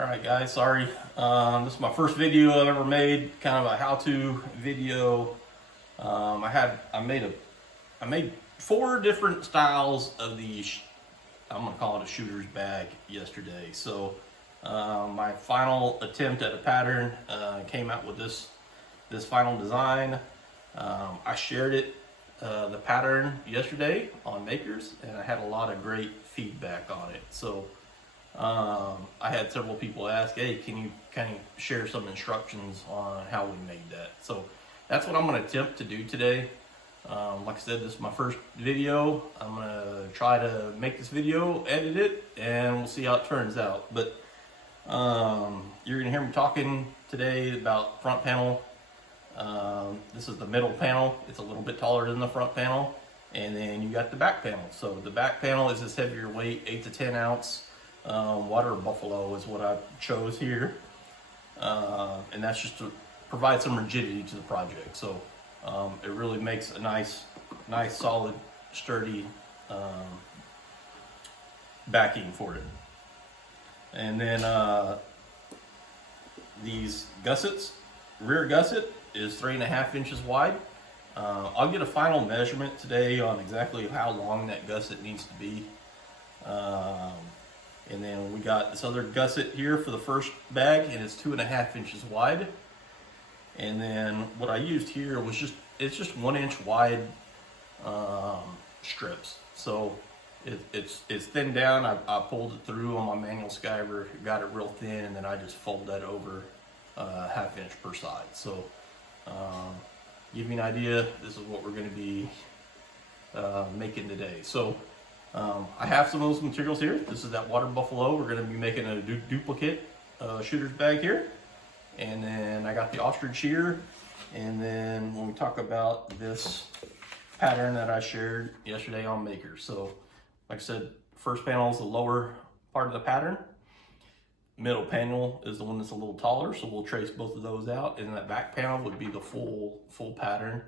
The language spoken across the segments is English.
Alright guys, sorry. This is my first video I've ever made, kind of a how-to video. I made 4 different styles of the, I'm gonna call it a shooter's bag yesterday. So my final attempt at a pattern came out with this final design. I shared it, the pattern yesterday on Makers, and I had a lot of great feedback on it. So I had several people ask, hey, can you kind of share some instructions on how we made that? So that's what I'm going to attempt to do today. Like I said, this is my first video. I'm going to try to make this video, edit it, and we'll see how it turns out. But you're going to hear me talking today about front panel. This is the middle panel. It's a little bit taller than the front panel. And then you got the back panel. So the back panel is this heavier weight, 8 to 10 ounce. Water buffalo is what I chose here, and that's just to provide some rigidity to the project. So it really makes a nice solid sturdy backing for it. And then these gussets, rear gusset is 3.5 inches wide. I'll get a final measurement today on exactly how long that gusset needs to be. And then we got this other gusset here for the first bag, and it's 2.5 inches wide. And then what I used here was it's just 1 inch wide strips. So it's thinned down. I pulled it through on my manual skiver, got it real thin, and then I just fold that over 1/2 inch per side. So give you an idea, this is what we're going to be making today. So I have some of those materials here. This is that water buffalo. We're going to be making a duplicate shooter's bag here. And then I got the ostrich here. And then when we talk about this pattern that I shared yesterday on Makers. So like I said, first panel is the lower part of the pattern. Middle panel is the one that's a little taller. So we'll trace both of those out. And that back panel would be the full pattern.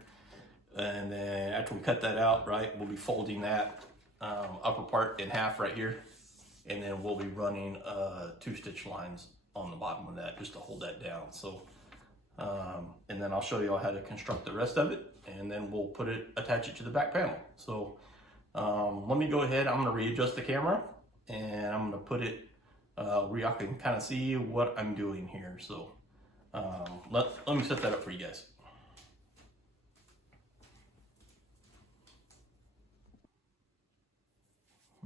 And then after we cut that out, right, we'll be folding that upper part in half right here, and then we'll be running 2 stitch lines on the bottom of that just to hold that down. So and then I'll show you how to construct the rest of it, and then we'll attach it to the back panel. So let me go ahead. I'm going to readjust the camera, and I'm going to put it where y'all can kind of see what I'm doing here. So let me set that up for you guys.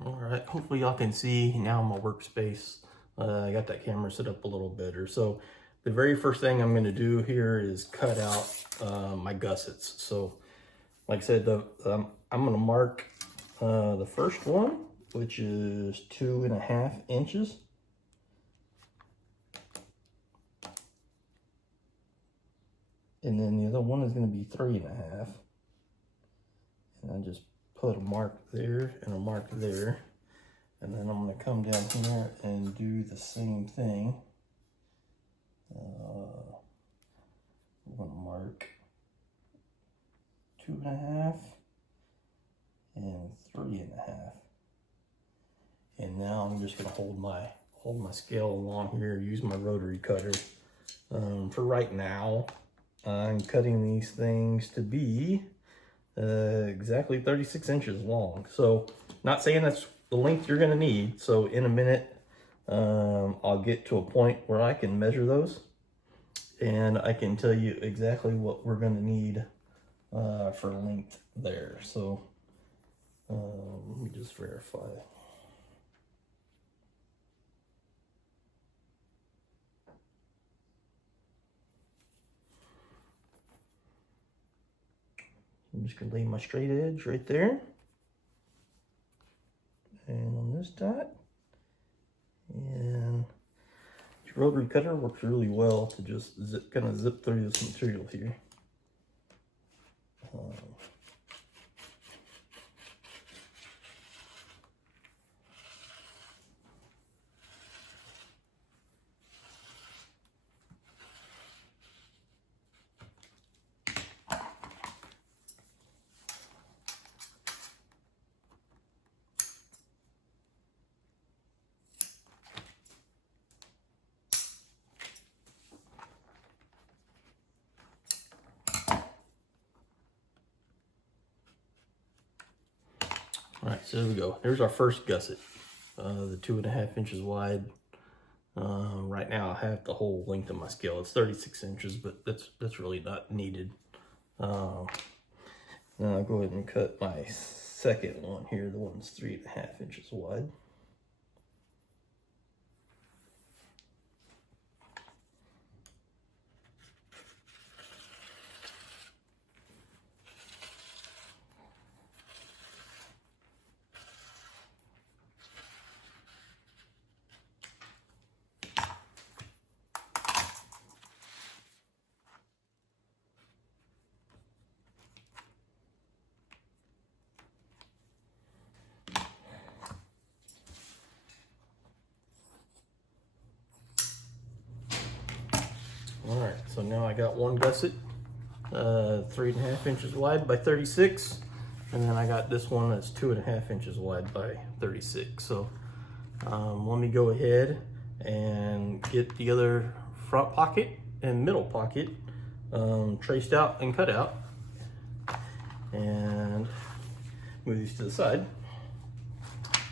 All right, hopefully y'all can see now my workspace. I got that camera set up a little better. So the very first thing I'm gonna do here is cut out my gussets. So like I said, I'm gonna mark the first one, which is 2.5 inches. And then the other one is gonna be 3.5. And I just put a mark there and a mark there, and then I'm going to come down here and do the same thing. I'm going to mark 2.5 and 3.5, and now I'm just going to hold my scale along here, use my rotary cutter. For right now, I'm cutting these things to be exactly 36 inches long. So not saying that's the length you're going to need. So in a minute, I'll get to a point where I can measure those, and I can tell you exactly what we're going to need for length there. So let me just verify. I'm just going to lay my straight edge right there. And on this dot. And this rotary cutter works really well to just kind of zip through this material here. so there we go. There's our first gusset, the 2.5 inches wide. Right now I have the whole length of my scale. It's 36 inches, but that's really not needed. Now I'll go ahead and cut my second one here. The one's 3.5 inches wide. All right, so now I got one gusset, 3.5 inches wide by 36, and then I got this one that's 2.5 inches wide by 36. So let me go ahead and get the other front pocket and middle pocket traced out and cut out, and move these to the side.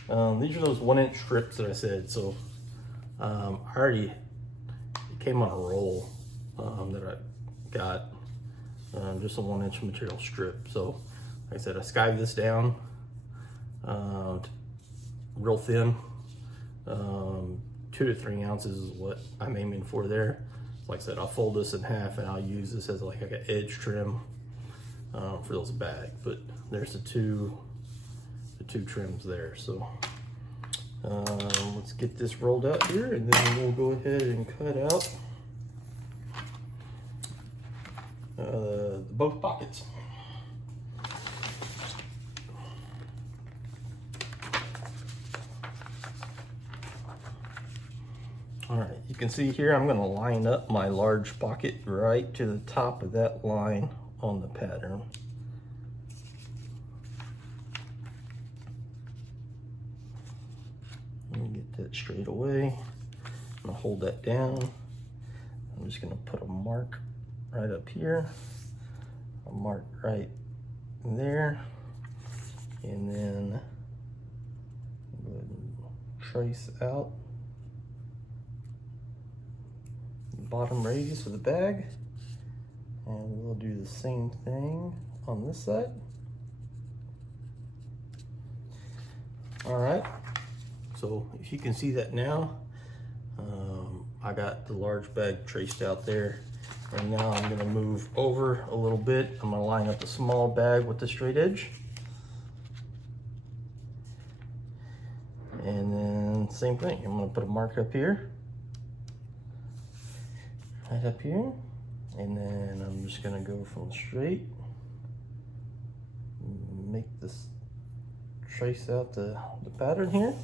These are those 1-inch strips that I said. So I already, it came on a roll that I got, just a 1-inch material strip. So like I said, I skived this down real thin. 2 to 3 ounces is what I'm aiming for there. Like I said, I'll fold this in half and I'll use this as like an edge trim for those bags. But there's the two trims there. So let's get this rolled out here, and then we'll go ahead and cut out both pockets. All right, you can see here I'm going to line up my large pocket right to the top of that line on the pattern. Let me get that straight away. I'm going to hold that down. I'm just going to put a mark right up here, a mark right there, and then go ahead and trace out the bottom radius of the bag, and we'll do the same thing on this side. All right, so if you can see that now, I got the large bag traced out there. And now I'm going to move over a little bit. I'm going to line up the small bag with the straight edge. And then same thing. I'm going to put a mark up here. Right up here. And then I'm just going to go from straight. Make this, trace out the pattern here.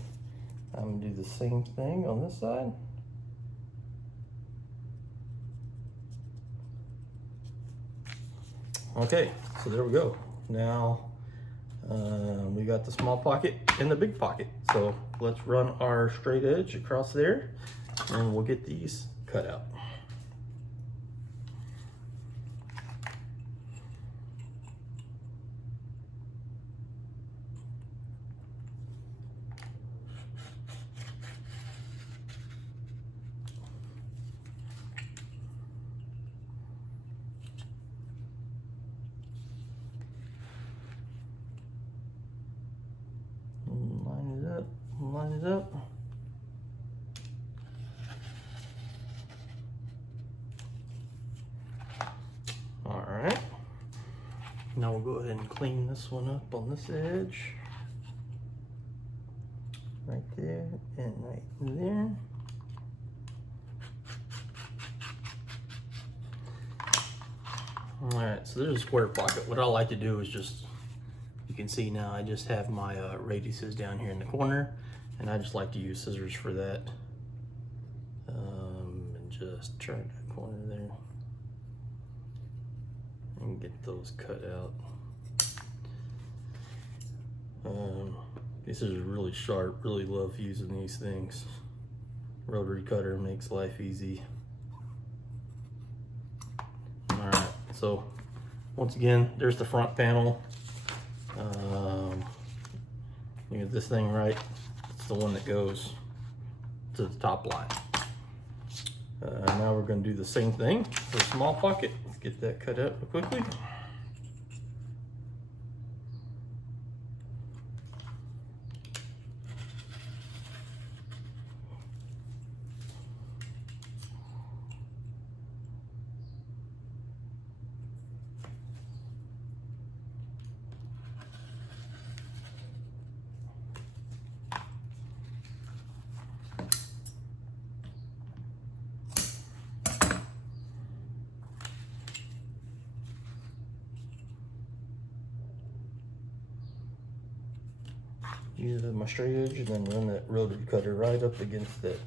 I'm going to do the same thing on this side. Okay, so there we go. Now we got the small pocket and the big pocket. So let's run our straight edge across there, and we'll get these cut out. Line it up. All right. Now we'll go ahead and clean this one up on this edge. Right there and right there. All right, so there's a square pocket. What I like to do is just, you can see now I just have my radiuses down here in the corner, and I just like to use scissors for that. And just turn that corner there and get those cut out. These scissors are really sharp, really love using these things. Rotary cutter makes life easy. All right, so once again, there's the front panel. You get this thing right, it's the one that goes to the top line. Now we're going to do the same thing for a small pocket. Let's get that cut out real quickly. Use my straight edge and then run that rotary cutter right up against that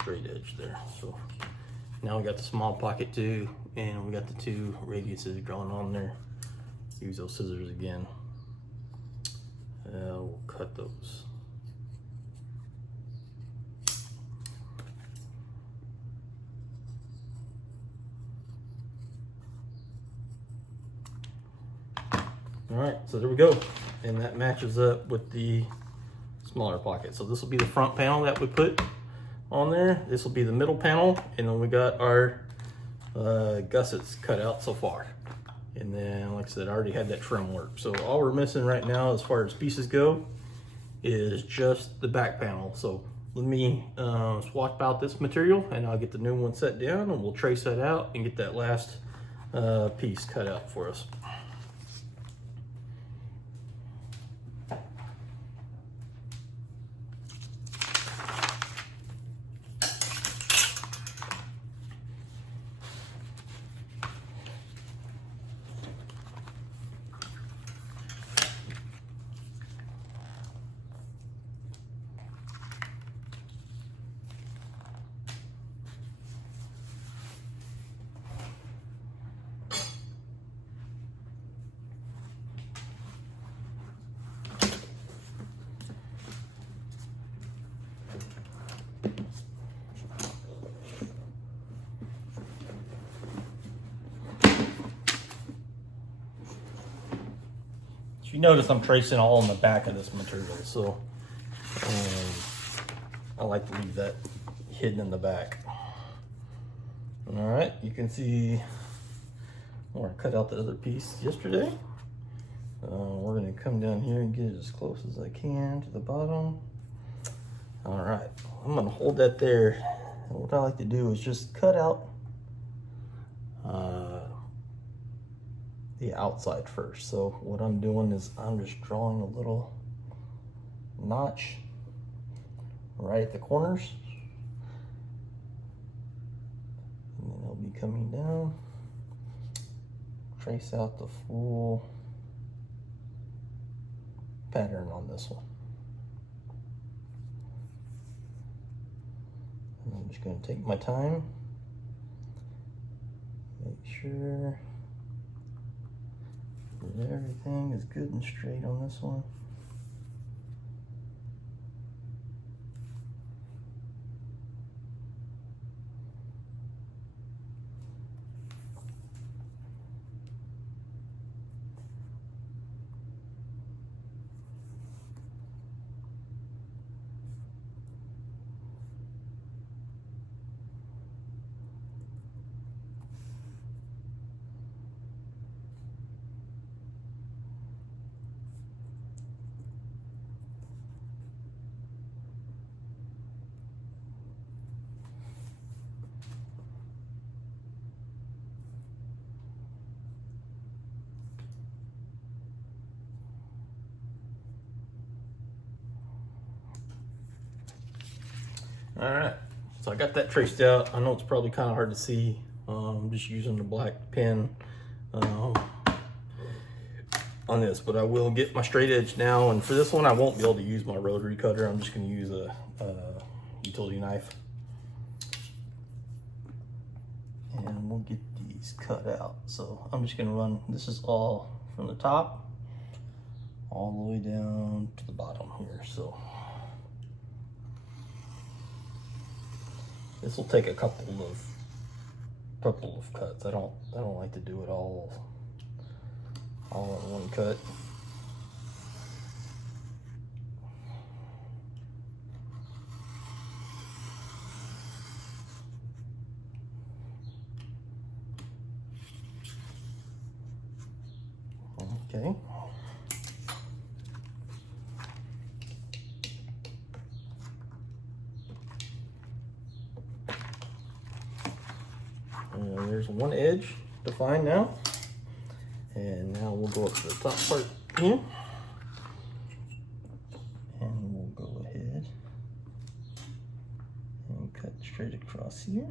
straight edge there. So now we got the small pocket too, and we got the two radiuses drawn on there. Use those scissors again. We'll cut those. All right, so there we go. And that matches up with the smaller pocket. So this will be the front panel that we put on there. This will be the middle panel, and then we got our gussets cut out so far. And then, like I said, I already had that trim work. So all we're missing right now as far as pieces go is just the back panel. So let me swap out this material and I'll get the new one set down, and we'll trace that out and get that last piece cut out for us. You notice I'm tracing all in the back of this material, so I like to leave that hidden in the back. All right, you can see where I cut out the other piece yesterday. We're gonna come down here and get it as close as I can to the bottom. All right, I'm gonna hold that there. And what I like to do is just cut out the outside first. So what I'm doing is I'm just drawing a little notch right at the corners, and then I'll be coming down, trace out the full pattern on this one. And I'm just going to take my time, make sure everything is good and straight on this one. All right, so I got that traced out. I know it's probably kind of hard to see. I'm just using the black pen on this, but I will get my straight edge now. And for this one, I won't be able to use my rotary cutter. I'm just going to use a utility knife. And we'll get these cut out. So I'm just going to run, this is all from the top all the way down to the bottom here. So this will take a couple of cuts. I don't like to do it all in one cut. Okay. And there's one edge defined now. And now we'll go up to the top part here. And we'll go ahead and cut straight across here.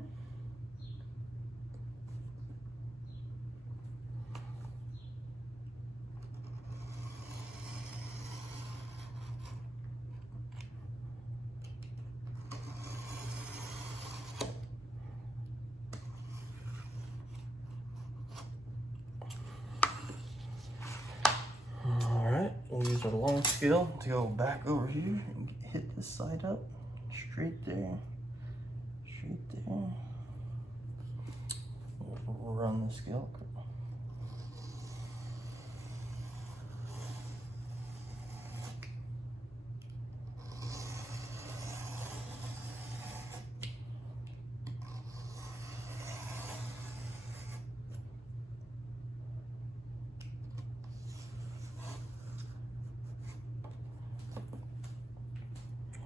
We'll use our long scale to go back over here and hit this side up, straight there, straight there. We'll run the scale.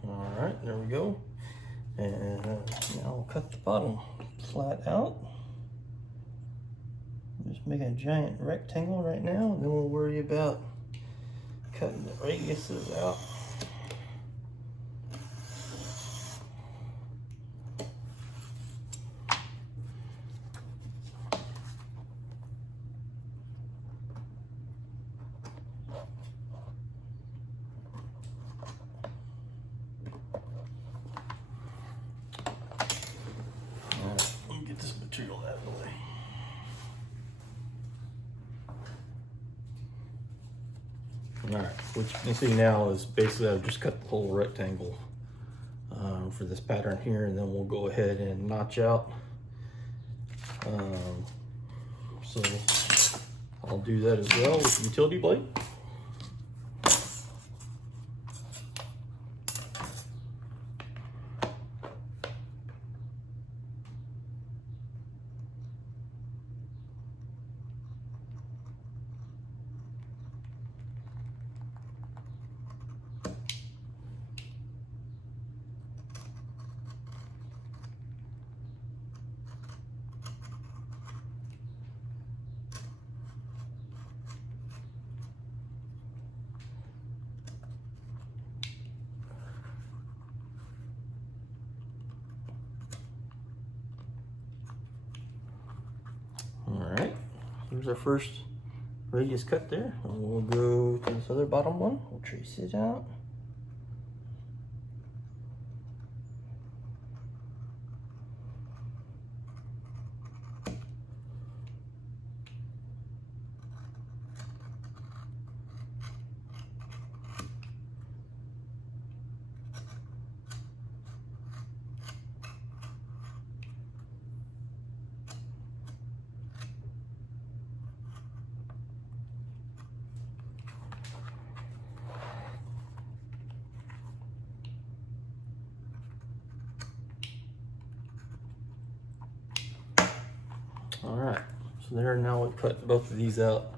Alright, there we go. And now we'll cut the bottom flat out. I'm just making a giant rectangle right now, and then we'll worry about cutting the radiuses out. Material out of the way. Alright, what you can see now is basically I've just cut the whole rectangle for this pattern here, and then we'll go ahead and notch out. So I'll do that as well with the utility blade. Alright, here's our first radius cut there. And we'll go to this other bottom one. We'll trace it out. Alright, so there, now we cut both of these out,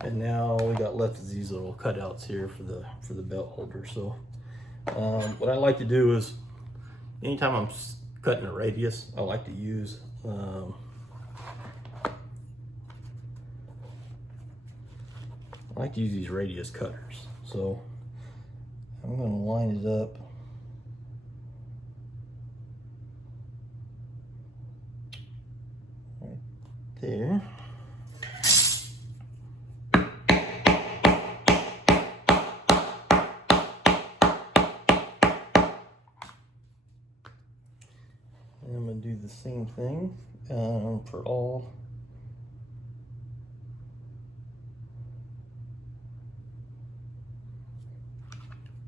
and now we got left is these little cutouts here for the belt holder. So what I like to do is anytime I'm cutting a radius, I like to use I like to use these radius cutters. So I'm going to line it up right there. And I'm going to do the same thing for all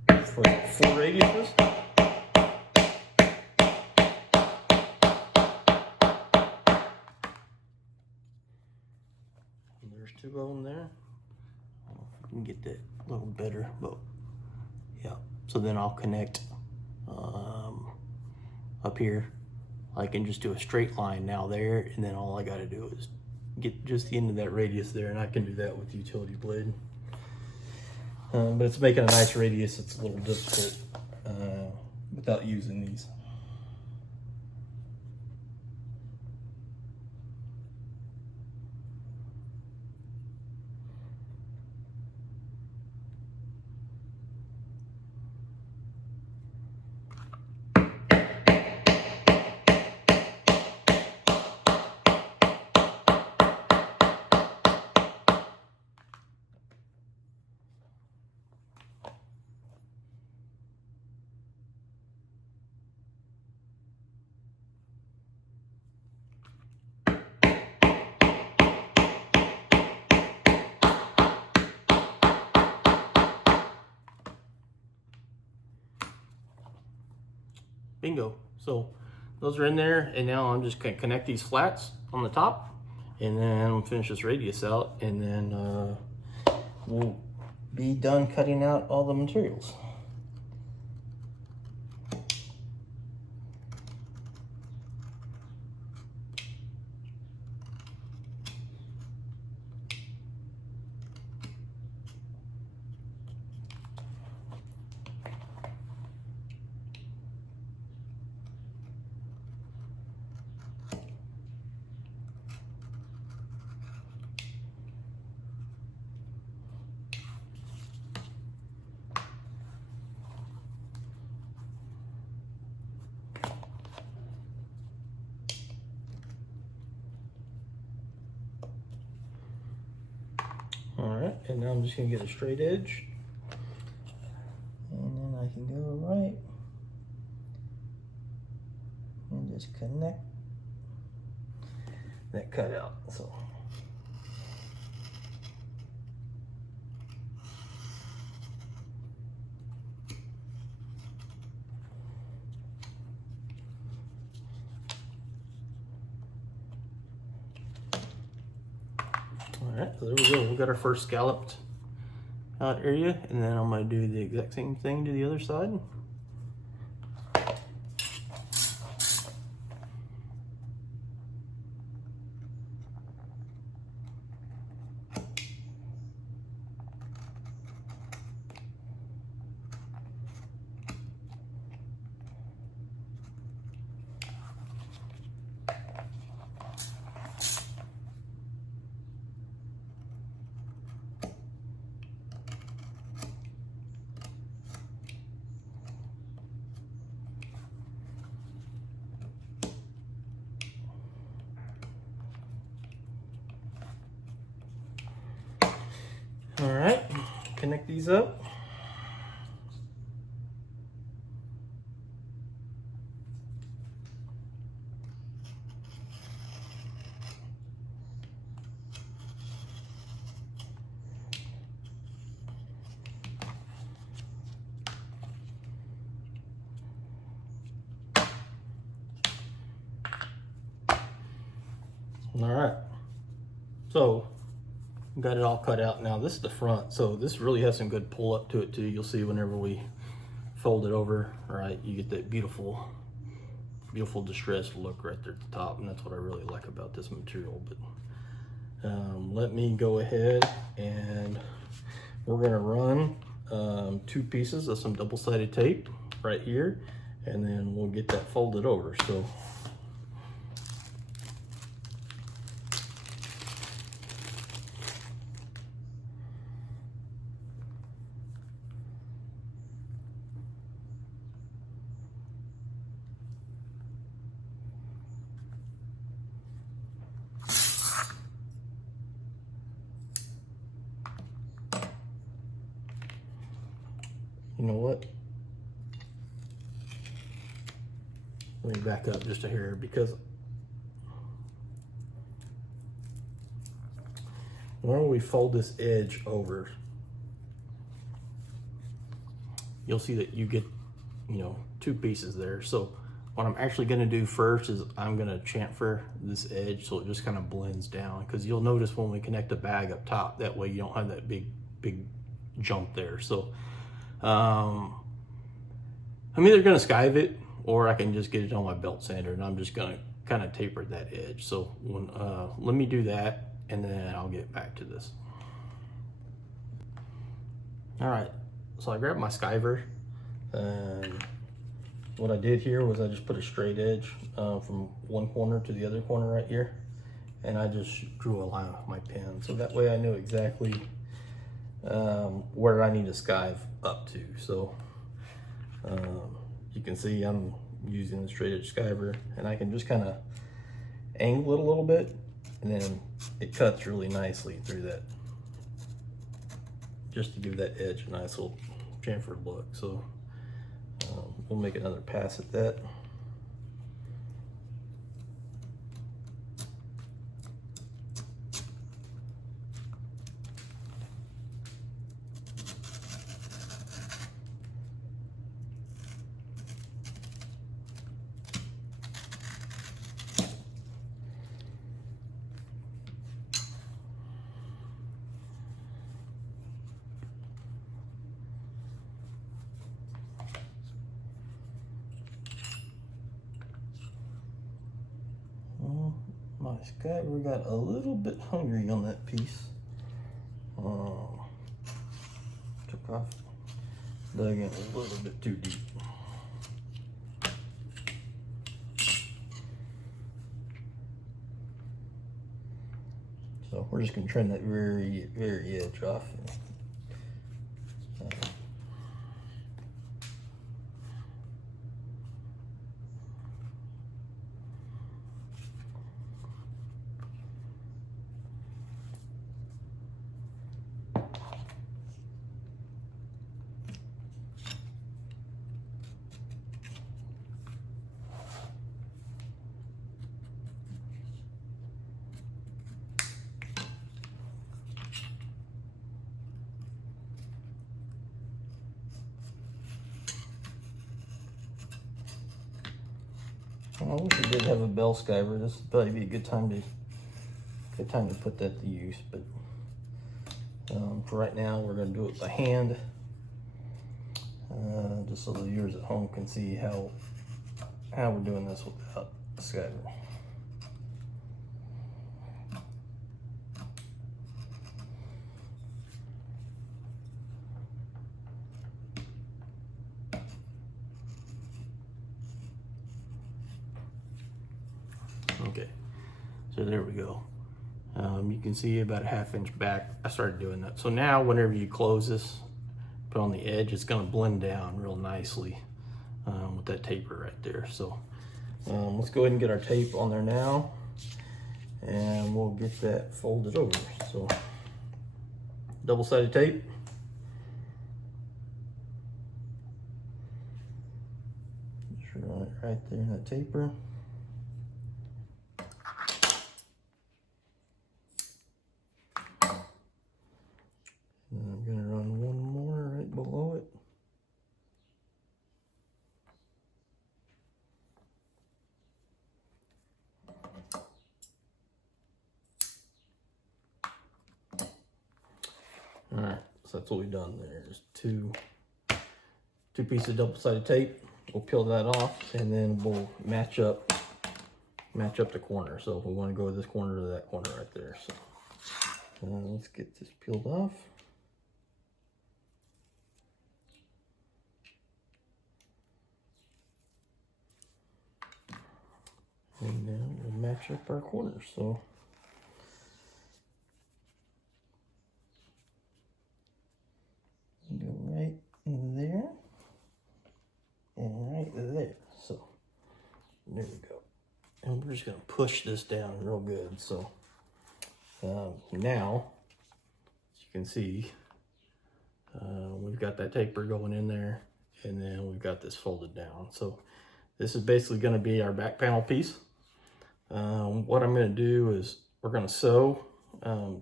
for 4 radiuses. And there's 2 of them there. I don't know if you can get that a little better, but yeah. So then I'll connect up here. I can just do a straight line now there, and then all I got to do is get just the end of that radius there, and I can do that with the utility blade. but it's making a nice radius. It's a little difficult without using these. Bingo. So those are in there, and now I'm just gonna connect these flats on the top, and then I'm finish this radius out, and then we'll be done cutting out all the materials. All right, and now I'm just gonna get a straight edge, and then I can go right and just connect that cutout. So all right, so there we go. We got our first scalloped out area, and then I'm gonna do the exact same thing to the other side. All right, connect these up. All right, so got it all cut out. Now this is the front, so this really has some good pull up to it too. You'll see whenever we fold it over, all right, you get that beautiful distressed look right there at the top, and that's what I really like about this material. But let me go ahead, and we're gonna run 2 pieces of some double-sided tape right here, and then we'll get that folded over. So you know what? Let me back up just a hair, because when we fold this edge over, you'll see that you get, 2 pieces there. So what I'm actually gonna do first is I'm gonna chamfer this edge so it just kind of blends down, because you'll notice when we connect the bag up top, that way you don't have that big jump there. So I'm either gonna skive it, or I can just get it on my belt sander, and I'm just gonna kind of taper that edge. So when let me do that, and then I'll get back to this. All right, so I grabbed my skiver, and what I did here was I just put a straight edge from one corner to the other corner right here, and I just drew a line with my pen, so that way I knew exactly where I need to skive up to. So you can see I'm using the straight edge skiver, and I can just kind of angle it a little bit, and then it cuts really nicely through that, just to give that edge a nice little chamfered look. So we'll make another pass at that. My skiver got a little bit hungry on that piece. Took off, dug in a little bit too deep. So we're just gonna trim that very edge off. I wish I did have a bell skiver. This would probably be a good time to put that to use. But for right now, we're going to do it by hand, just so the viewers at home can see how we're doing this without a skiver. Okay, so there we go. You can see about a 1/2 inch back. I started doing that. So now whenever you close this, put on the edge, it's gonna blend down real nicely with that taper right there. So let's go ahead and get our tape on there now, and we'll get that folded over. So double-sided tape. Just run it right there in that taper. And I'm gonna run one more right below it. All right, so that's what we've done. There's two pieces of double-sided tape. We'll peel that off, and then we'll match up the corner. So we want to go this corner to that corner right there. So let's get this peeled off. And then we'll match up our corners. So go right there and right there. So there we go. And we're just gonna push this down real good. So now, as you can see, we've got that taper going in there, and then we've got this folded down. So this is basically gonna be our back panel piece. What I'm gonna do is we're gonna sew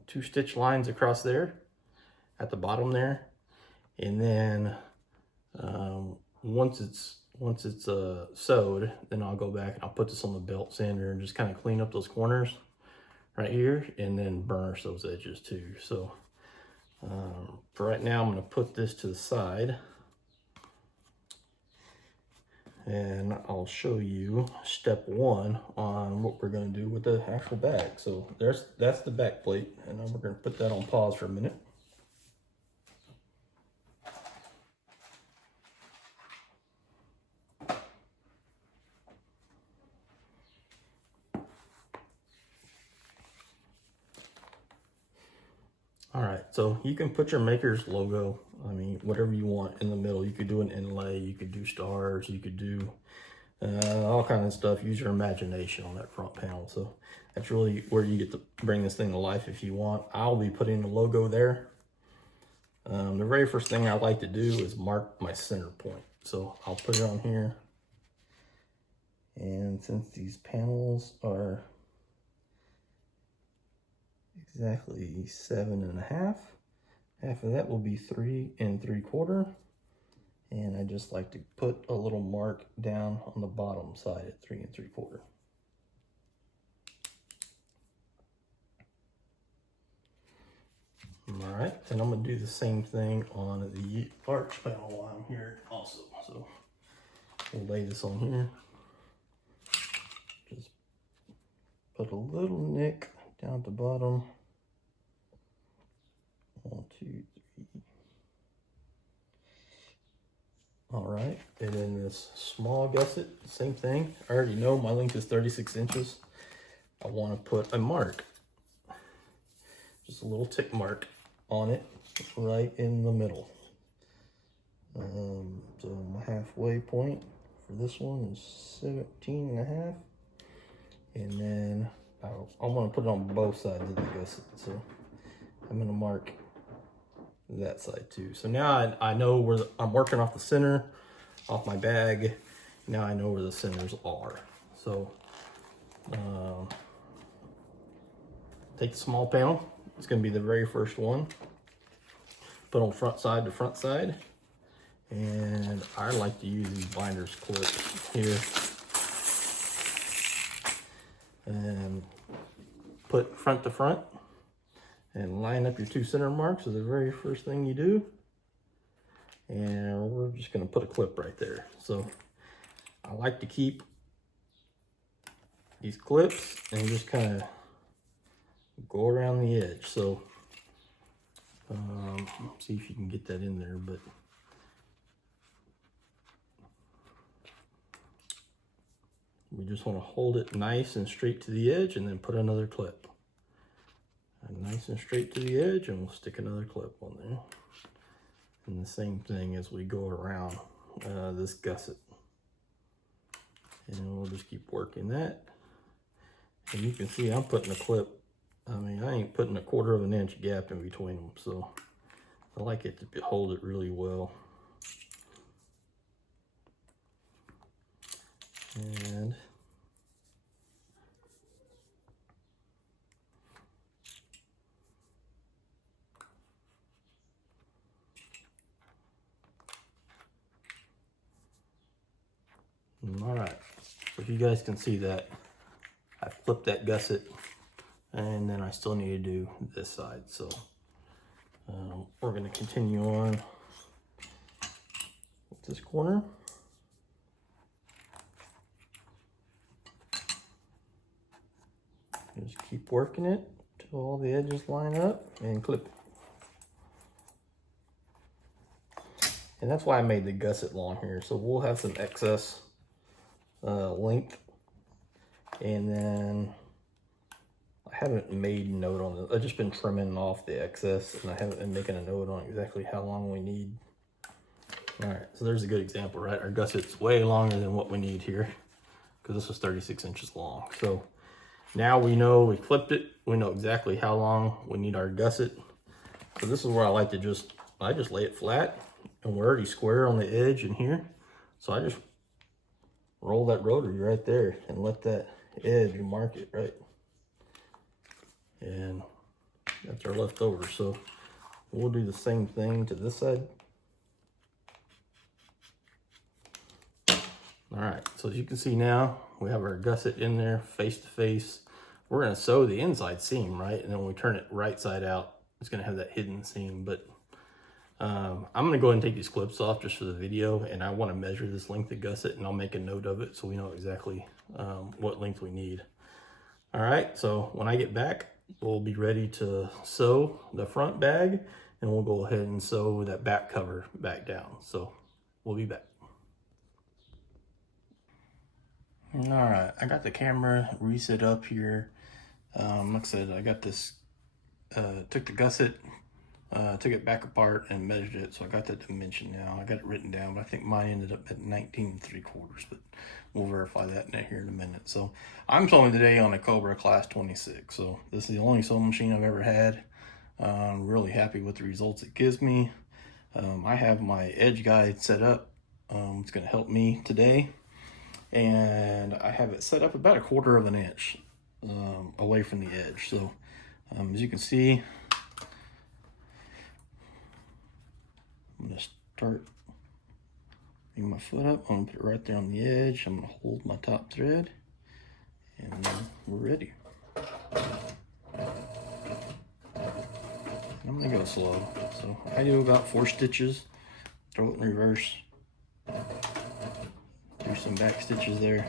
2 stitch lines across there at the bottom there, and then once it's sewed, then I'll go back and I'll put this on the belt sander and just kind of clean up those corners right here, and then burnish those edges too. So for right now, I'm going to put this to the side, and I'll show you step 1 on what we're going to do with the actual bag. So that's the back plate, and then we're going to put that on pause for a minute. All right, so you can put your maker's logo, I mean, whatever you want in the middle. You could do an inlay, you could do stars, you could do all kinds of stuff. Use your imagination on that front panel. So that's really where you get to bring this thing to life if you want. I'll be putting the logo there. The very first thing I like to do is mark my center point. So I'll put it on here. And since these panels are exactly 7.5, half of that will be 3 3/4. And I just like to put a little mark down on the bottom side at 3 3/4. All right, and I'm gonna do the same thing on the arch panel while I'm here also. So we'll lay this on here. Just put a little nick down at the bottom. 1, 2, 3. All right, and then this small gusset, same thing. I already know my length is 36 inches. I want to put a mark, just a little tick mark on it right in the middle. So my halfway point for this one is 17.5. And then I want to put it on both sides of the gusset. So I'm going to mark that side too. So now I know where I'm working off the center, off my bag. Now I know where the centers are. So take the small panel. It's going to be the very first one. Put on front side to front side. And I like to use these binders clips here. And put front to front. And line up your 2 center marks is the very first thing you do. And we're just going to put a clip right there. So I like to keep these clips and just kind of go around the edge. So see if you can get that in there, but we just want to hold it nice and straight to the edge and then put another clip. And nice and straight to the edge, and we'll stick another clip on there. And the same thing as we go around this gusset. And we'll just keep working that. And you can see I'm putting a clip. I mean, I ain't putting a 1/4 of an inch gap in between them, so I like it to hold it really well. And all right, so if you guys can see that, I flipped that gusset, and then I still need to do this side. So we're going to continue on with this corner. Just keep working it till all the edges line up and clip it. And that's why I made the gusset long here. So we'll have some excess length. And then I haven't made a note on this. I've just been trimming off the excess, and I haven't been making a note on exactly how long we need. All right, so there's a good example, right? Our gusset's way longer than what we need here, because this was 36 inches long. So now we know we clipped it. We know exactly how long we need our gusset. So this is where I like to I just lay it flat, and we're already square on the edge in here. So I just roll that rotary right there and let that edge mark it right. And that's our leftover. So we'll do the same thing to this side. All right, so as you can see now, we have our gusset in there face to face. We're gonna sew the inside seam, right? And then when we turn it right side out, it's gonna have that hidden seam. But I'm gonna go ahead and take these clips off just for the video, and I wanna measure this length of gusset, and I'll make a note of it so we know exactly what length we need. All right, so when I get back, we'll be ready to sew the front bag, and we'll go ahead and sew that back cover back down. So we'll be back. All right, I got the camera reset up here. Like I said, I got this, took the gusset, took it back apart and measured it, so I got that dimension now. I got it written down, but I think mine ended up at 19 3/4, but we'll verify that here in a minute. So I'm sewing today on a Cobra Class 26. So this is the only sewing machine I've ever had. I'm really happy with the results it gives me. I have my edge guide set up. It's going to help me today, and I have it set up about 1/4 of an inch away from the edge. So as you can see, I'm going to start bringing my foot up. I'm going to put it right there on the edge. I'm going to hold my top thread, and we're ready. I'm going to go slow. So I do about 4 stitches, throw it in reverse, do some back stitches there.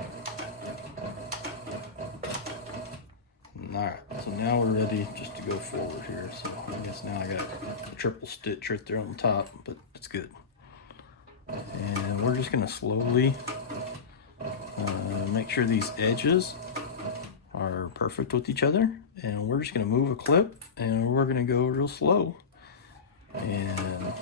Alright, so now we're ready just to go forward here. So I guess now I got a triple stitch right there on the top, but it's good. And we're just going to slowly make sure these edges are perfect with each other. And we're just going to move a clip, and we're going to go real slow. And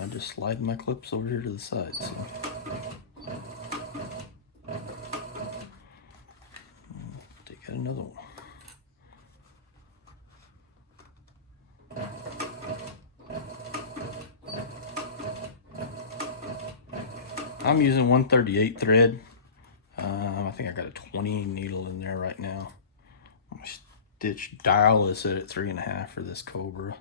I just slide my clips over here to the side. So take out another one. I'm using 138 thread. I think I got a 20 needle in there right now. My stitch dial is set at 3.5 for this Cobra.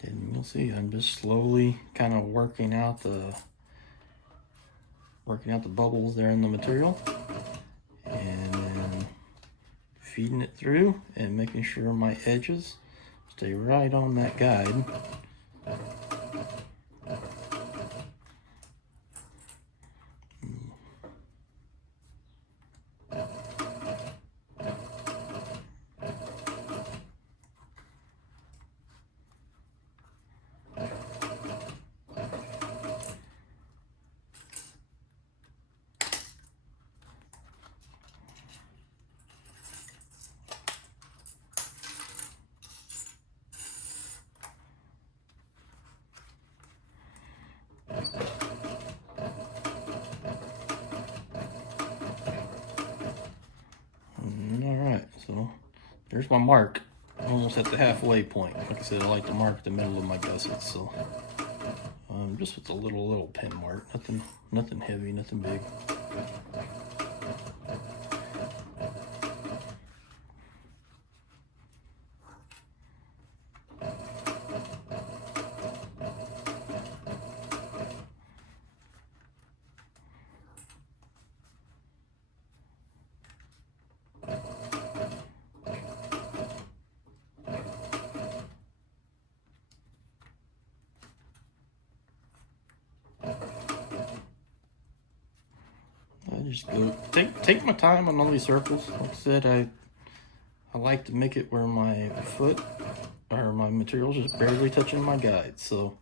And you'll see I'm just slowly kind of working out the bubbles there in the material, and then feeding it through and making sure my edges stay right on that guide. So there's my mark, almost at the halfway point. Like I said, I like to mark the middle of my gussets, so just with a little pin mark, nothing heavy, nothing big. I just go take my time on all these circles. Like I said, I like to make it where my foot or my material's just barely touching my guide, so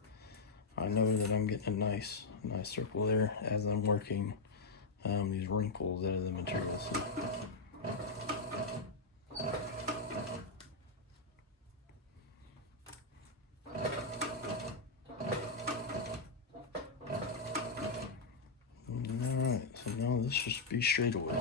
I know that I'm getting a nice circle there as I'm working these wrinkles out of the material. So. This should be straight away.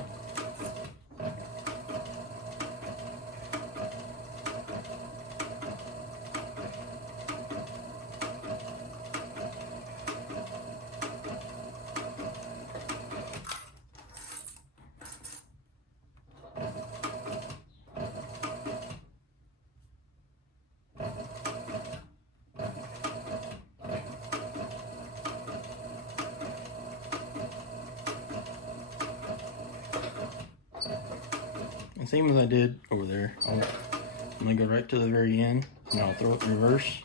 Same as I did over there. I'm gonna go right to the very end, and I'll throw it in reverse.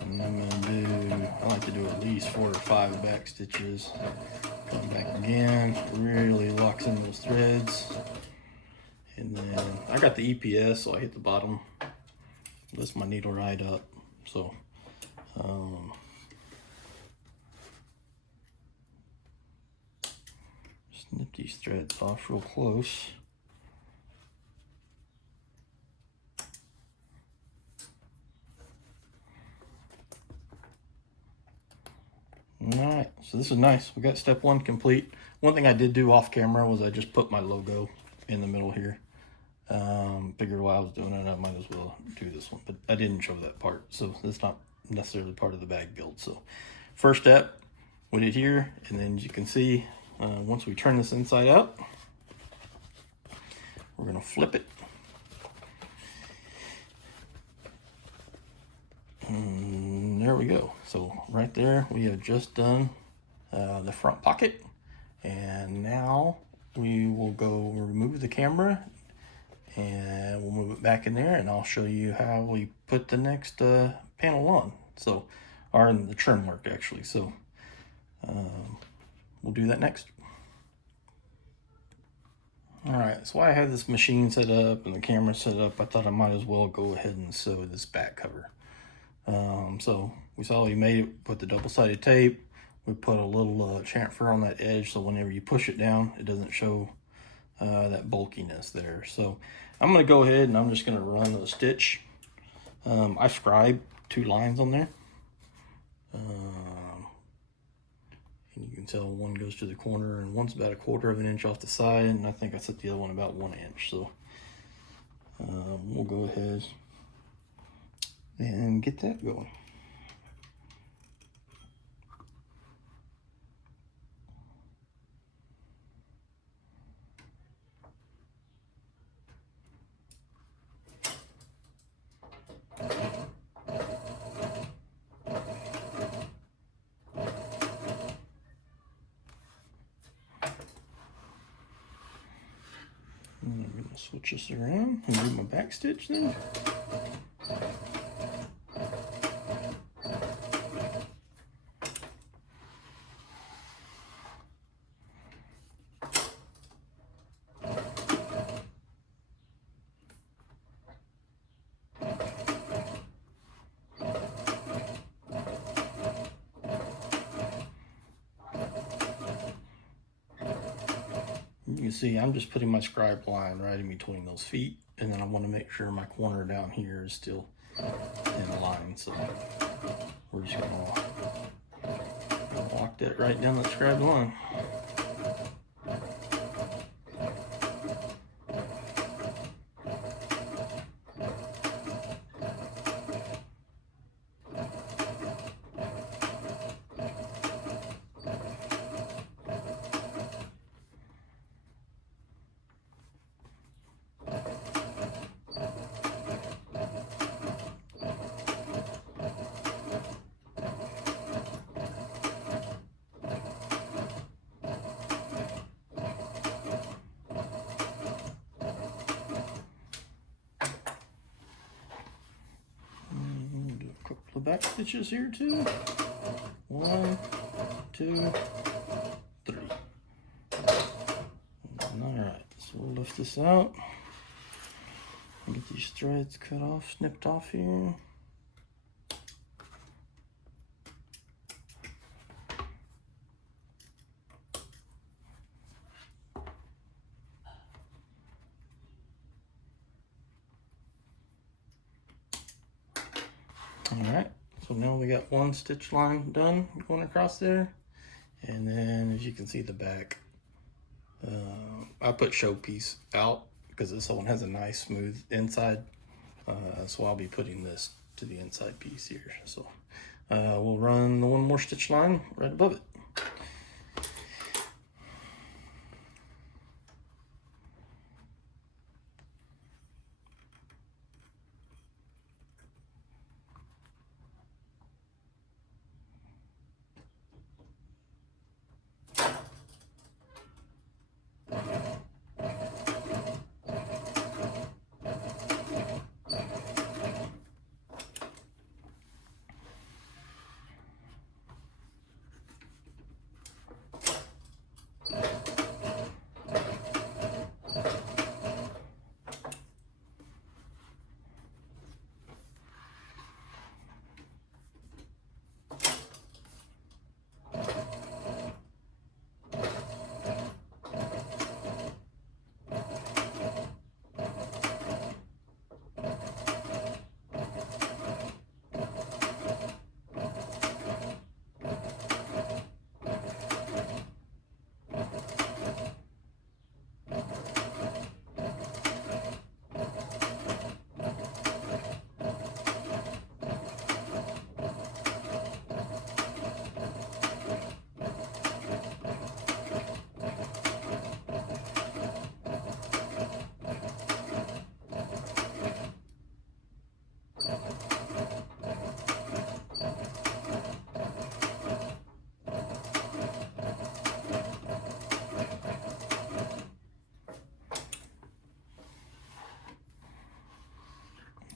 And I'm gonna do, I like to do at least 4 or 5 back stitches. Come back again, really locks in those threads. And then I got the EPS, so I hit the bottom, lifts my needle right up. So snip these threads off real close. Alright, so this is nice. We got step one complete. One thing I did do off camera was I just put my logo in the middle here. Figured while I was doing it, I might as well do this one, but I didn't show that part, so it's not necessarily part of the bag build. So first step, we did here, and then as you can see, once we turn this inside out, we're gonna flip it. And there we go. So right there, we have just done the front pocket, and now we will go remove the camera and we'll move it back in there, and I'll show you how we put the next panel on. So, or in the trim work actually. So we'll do that next. All right, so I have this machine set up and the camera set up. I thought I might as well go ahead and sew this back cover. So we saw we made it with the double-sided tape. We put a little chamfer on that edge, so whenever you push it down, it doesn't show that bulkiness there. So I'm going to go ahead and I'm just going to run a stitch. I scribed 2 lines on there. And you can tell one goes to the corner and one's about 1/4 of an inch off the side, and I think I set the other one about 1 inch. So we'll go ahead and get that going. And I'm going to switch this around and do my back stitch then. You can see I'm just putting my scribe line right in between those feet, and then I want to make sure my corner down here is still in line. So we're just going to lock that right down that scribe line. Back stitches here too. 1, 2, 3. All right, so we'll lift this out and get these threads cut off, snipped off here. All right, so now we got 1 stitch line done going across there, and then as you can see the back, I put showpiece out because this one has a nice smooth inside, so I'll be putting this to the inside piece here. So we'll run the 1 more stitch line right above it.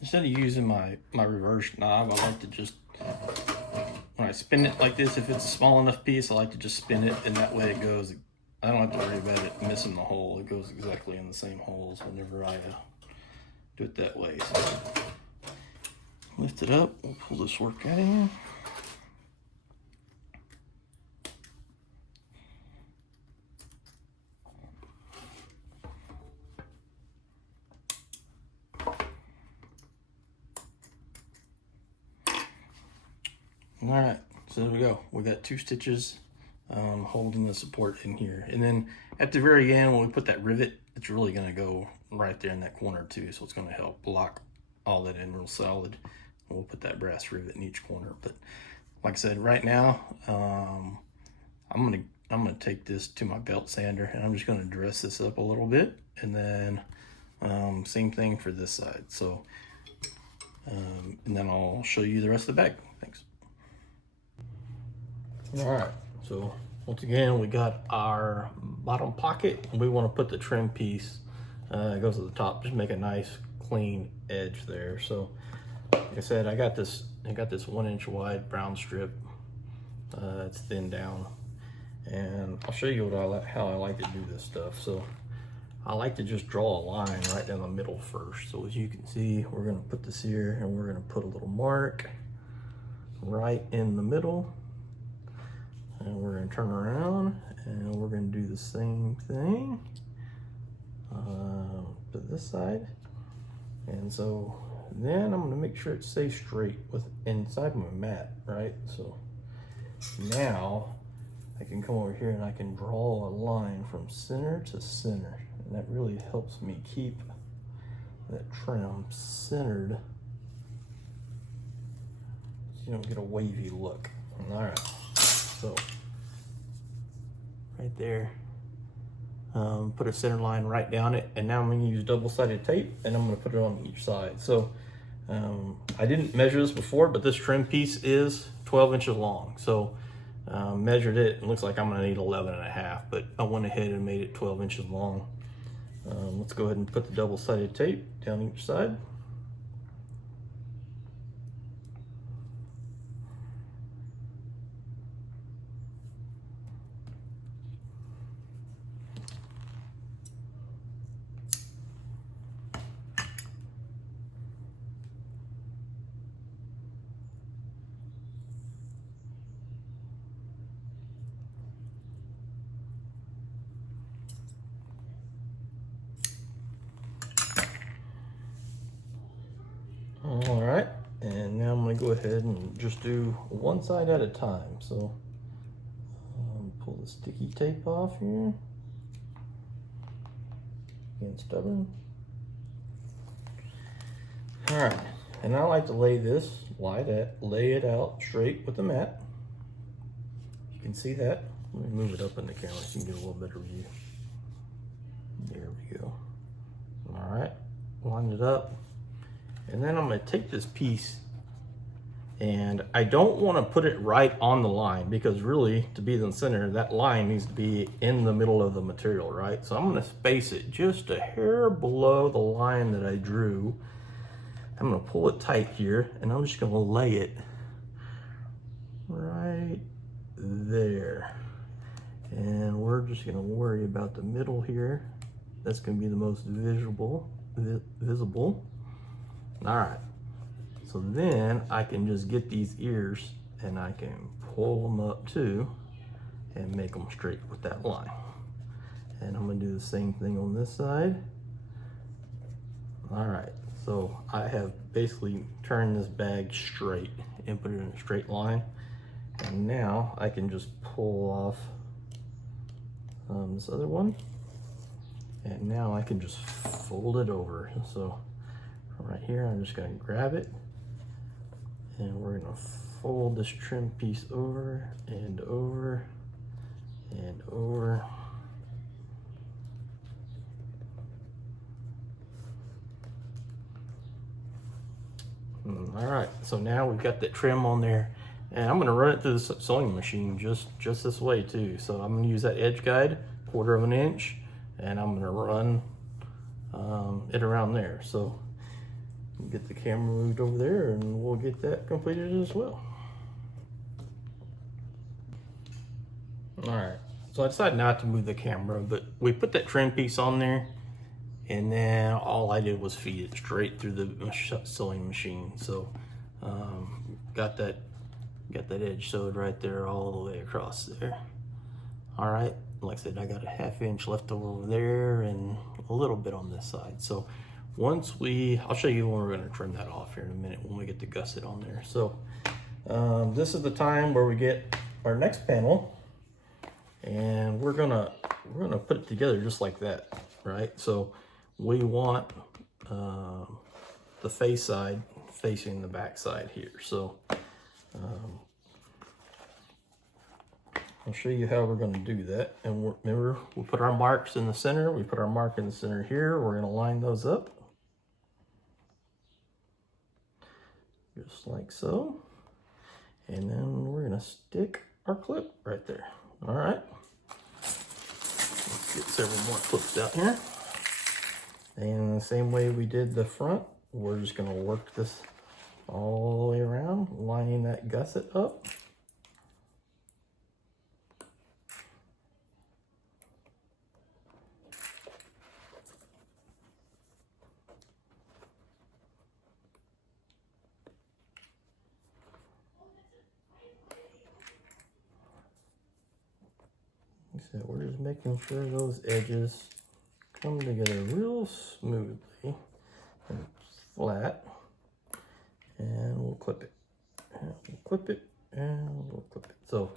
instead of using my reverse knob, I like to just, when I spin it like this, if it's a small enough piece, I like to just spin it, and that way it goes, I don't have to worry about it missing the hole. It goes exactly in the same holes whenever I do it that way. So lift it up, we'll pull this work out in. All right, so there we go. We got 2 stitches holding the support in here. And then at the very end, when we put that rivet, it's really gonna go right there in that corner too. So it's gonna help lock all that in real solid. We'll put that brass rivet in each corner. But like I said, right now, I'm gonna take this to my belt sander, and I'm just gonna dress this up a little bit. And then same thing for this side. So, and then I'll show you the rest of the bag. Thanks. All right, so once again, we got our bottom pocket, and we want to put the trim piece, it goes to the top, just make a nice clean edge there. So like I said, I got this 1 inch wide brown strip. It's thinned down, and I'll show you how I like to do this stuff. So I like to just draw a line right down the middle first. So as you can see, we're gonna put this here, and we're gonna put a little mark right in the middle. And we're going to turn around, and we're going to do the same thing to this side. And so then I'm going to make sure it stays straight with inside my mat, right? So now I can come over here and I can draw a line from center to center, and that really helps me keep that trim centered so you don't get a wavy look. All right. So right there, put a center line right down it, and now I'm going to use double-sided tape, and I'm going to put it on each side. So I didn't measure this before, but this trim piece is 12 inches long. So measured it, it looks like I'm going to need 11.5, but I went ahead and made it 12 inches long. Let's go ahead and put the double-sided tape down each side. All right, and now I'm going to go ahead and just do one side at a time. So pull the sticky tape off here. Getting stubborn. All right, and I like to lay it out straight with the mat. You can see that. Let me move it up in the camera so you can get a little better view. There we go. All right, line it up. And then I'm going to take this piece, and I don't want to put it right on the line, because really, to be in the center, that line needs to be in the middle of the material, right? So I'm going to space it just a hair below the line that I drew. I'm going to pull it tight here, and I'm just going to lay it right there. And we're just going to worry about the middle here. That's going to be the most visible. All right, so then I can just get these ears, and I can pull them up too and make them straight with that line. And I'm gonna do the same thing on this side. All right, so I have basically turned this bag straight and put it in a straight line. And now I can just pull off this other one. And now I can just fold it over. So right here, I'm just going to grab it, and we're going to fold this trim piece over and over and over. All right, so now we've got that trim on there, and I'm going to run it through the sewing machine just this way too. So I'm going to use that edge guide, 1/4 of an inch, and I'm going to run it around there. So Get the camera moved over there and we'll get that completed as well. All right, so I decided not to move the camera, but we put that trim piece on there, and then all I did was feed it straight through the sewing machine. So got that edge sewed right there all the way across there. All right, like I said, I got a 1/2 inch left over there and a little bit on this side. So once I'll show you when we're gonna trim that off here in a minute when we get the gusset on there. So this is the time where we get our next panel, and we're gonna put it together just like that, right? So we want the face side facing the back side here. So I'll show you how we're going to do that. And remember, we'll put our marks in the center. We put our mark in the center here. We're going to line those up. Just like so. And then we're going to stick our clip right there. All right. Let's get several more clips out here. And the same way we did the front, we're just going to work this all the way around, lining that gusset up. So we're just making sure those edges come together real smoothly and flat. And we'll clip it. And we'll clip it. And we'll clip it. So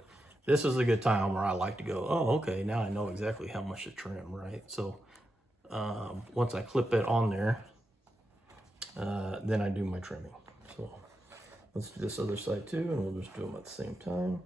this is a good time where I like to go, oh, okay, now I know exactly how much to trim, right? So once I clip it on there, then I do my trimming. So let's do this other side too, and we'll just do them at the same time.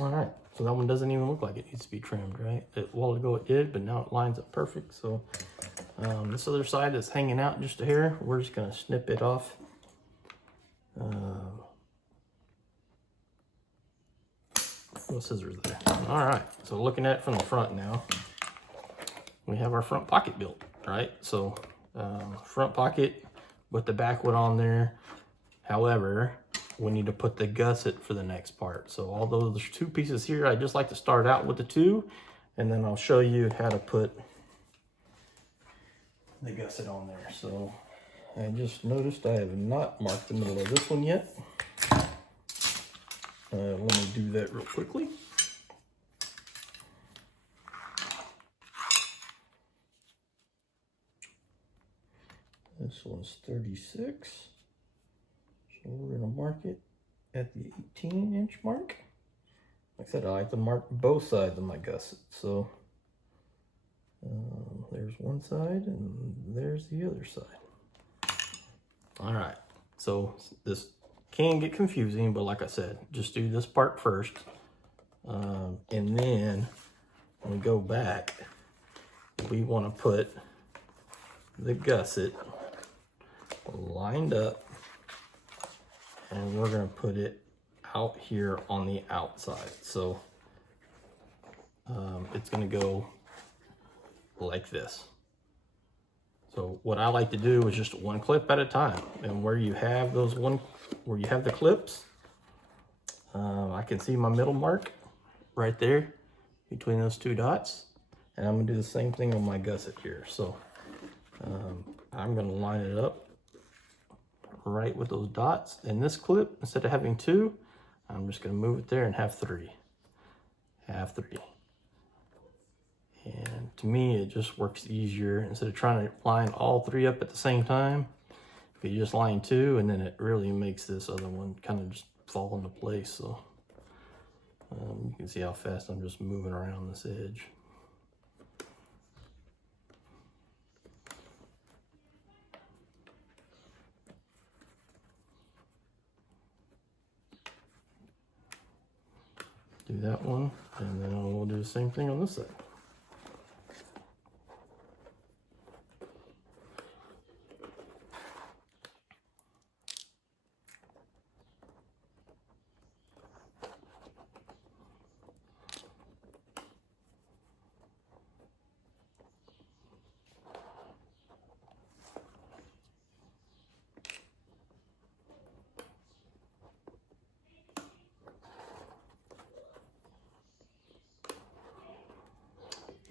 All right, so that one doesn't even look like it needs to be trimmed, right? A while ago it did, but now it lines up perfect. So this other side that's hanging out just a hair, we're just gonna snip it off. No scissors there. All right, so looking at it from the front now, we have our front pocket built, right? So front pocket with the back one on there. However, we need to put the gusset for the next part. So although there's two pieces here, I just like to start out with the two, and then I'll show you how to put the gusset on there. So I just noticed I have not marked the middle of this one yet. Let me do that real quickly. This one's 36. So we're gonna mark it at the 18-inch mark. Like I said, I like to mark both sides of my gusset. So there's one side and there's the other side. All right, so this can get confusing, but like I said, just do this part first. And then when we go back, we wanna put the gusset lined up, and we're gonna put it out here on the outside. So it's gonna go like this. So what I like to do is just one clip at a time, and where you have the clips, I can see my middle mark right there between those two dots, and I'm gonna do the same thing on my gusset here. So I'm gonna line it up right with those dots. And this clip, instead of having two, I'm just gonna move it there and have three. And to me, it just works easier. Instead of trying to line all three up at the same time, you just line two, and then it really makes this other one kind of just fall into place. So you can see how fast I'm just moving around this edge. Do that one, and then we'll do the same thing on this side.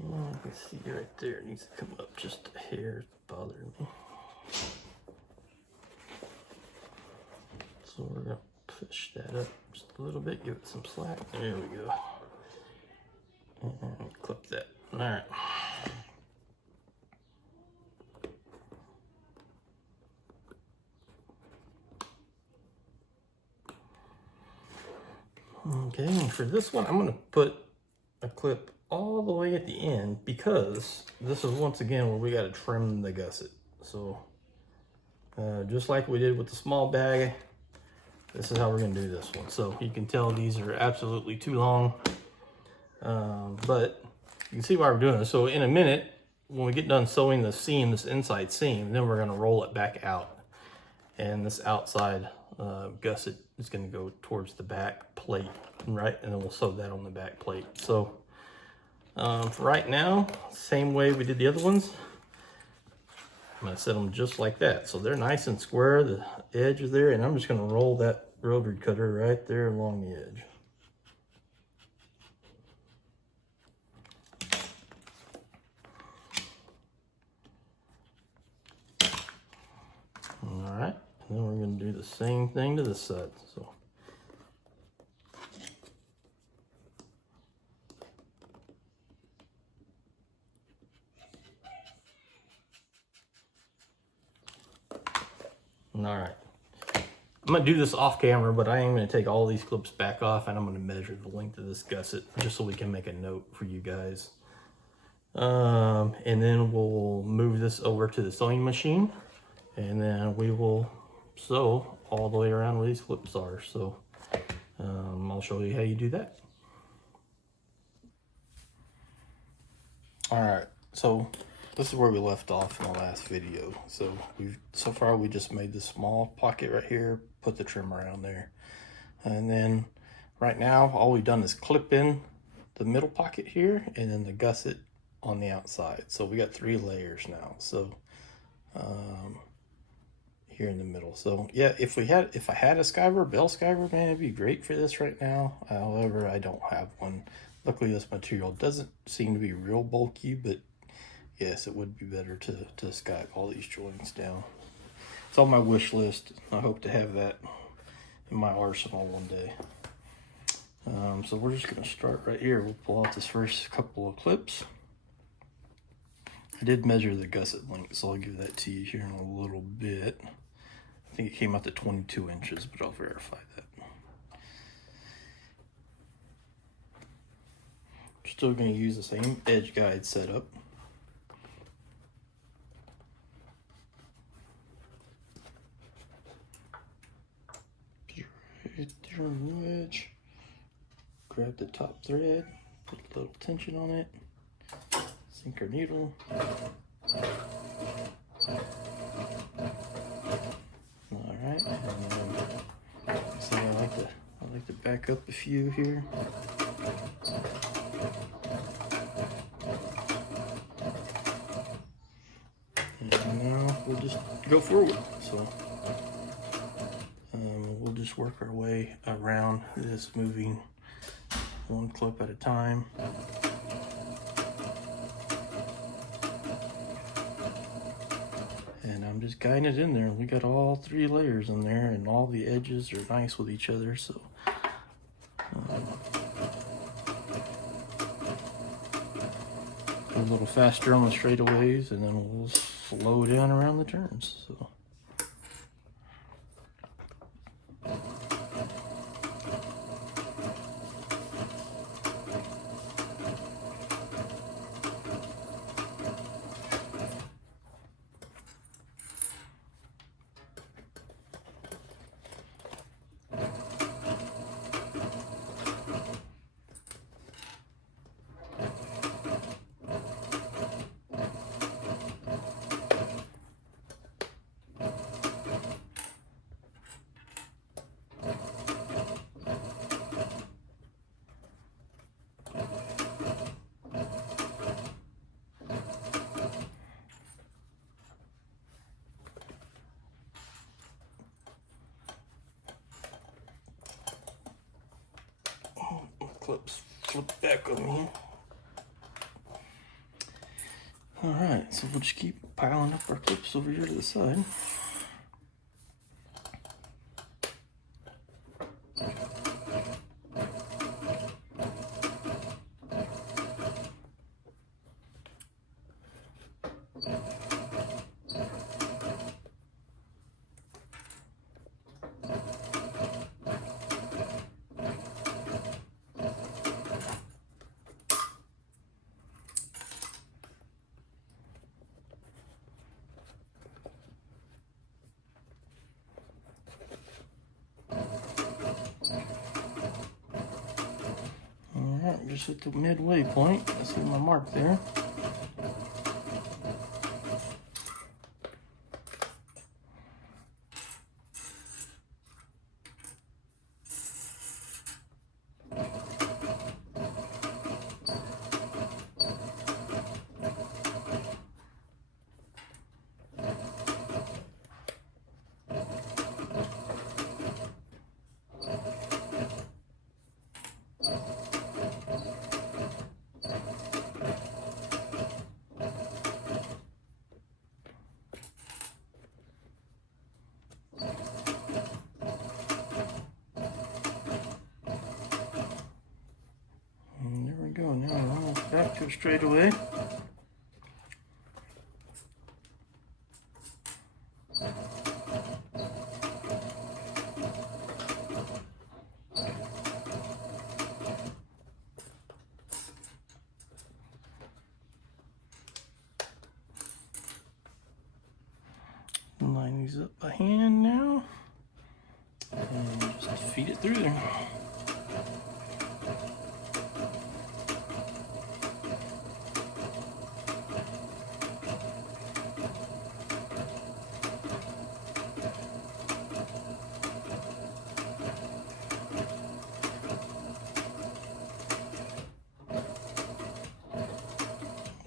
You can see right there, it needs to come up just a hair. It's bothering me. So we're gonna push that up just a little bit, give it some slack. There we go. And clip that. All right. Okay, and for this one, I'm gonna put a clip all the way at the end, because this is once again where we got to trim the gusset. So just like we did with the small bag, this is how we're going to do this one. So you can tell these are absolutely too long, but you can see why we're doing this. So in a minute, when we get done sewing the seam, this inside seam, then we're going to roll it back out, and this outside gusset is going to go towards the back plate, right? And then we'll sew that on the back plate. So for right now, same way we did the other ones, I'm going to set them just like that. So they're nice and square, the edge is there, and I'm just going to roll that rotary cutter right there along the edge. All right, and then we're going to do the same thing to this side. So all right, I'm gonna do this off camera, but I am gonna take all these clips back off, and I'm gonna measure the length of this gusset just so we can make a note for you guys. And then we'll move this over to the sewing machine, and then we will sew all the way around where these clips are. So I'll show you how you do that. All right, so this is where we left off in the last video. So so far we just made this small pocket right here, put the trim around there, and then right now all we've done is clip in the middle pocket here, and then the gusset on the outside. So we got 3 layers now. So here in the middle. So yeah, if I had a Skyver, Bell Skyver, man, it'd be great for this right now. However, I don't have one. Luckily, this material doesn't seem to be real bulky, but yes, it would be better to skyve all these joints down. It's on my wish list. I hope to have that in my arsenal one day. So we're just going to start right here. We'll pull out this first couple of clips. I did measure the gusset length, so I'll give that to you here in a little bit. I think it came out to 22 inches, but I'll verify that. Still going to use the same edge guide setup. Right there on the edge. Grab the top thread, put a little tension on it, sink our needle. All right, and so I like to back up a few here. And now we'll just go forward. So we'll just work our way around this, moving one clip at a time. And I'm just guiding it in there. We got all 3 layers in there, and all the edges are nice with each other. So a little faster on the straightaways, and then we'll slow down around the turns. So clips flip back on me. All right, so we'll just keep piling up our clips over here to the side. Alright, just at the midway point. I see my mark there. Go now, almost back to a straightaway. Line these up by hand now, and just feed it through there.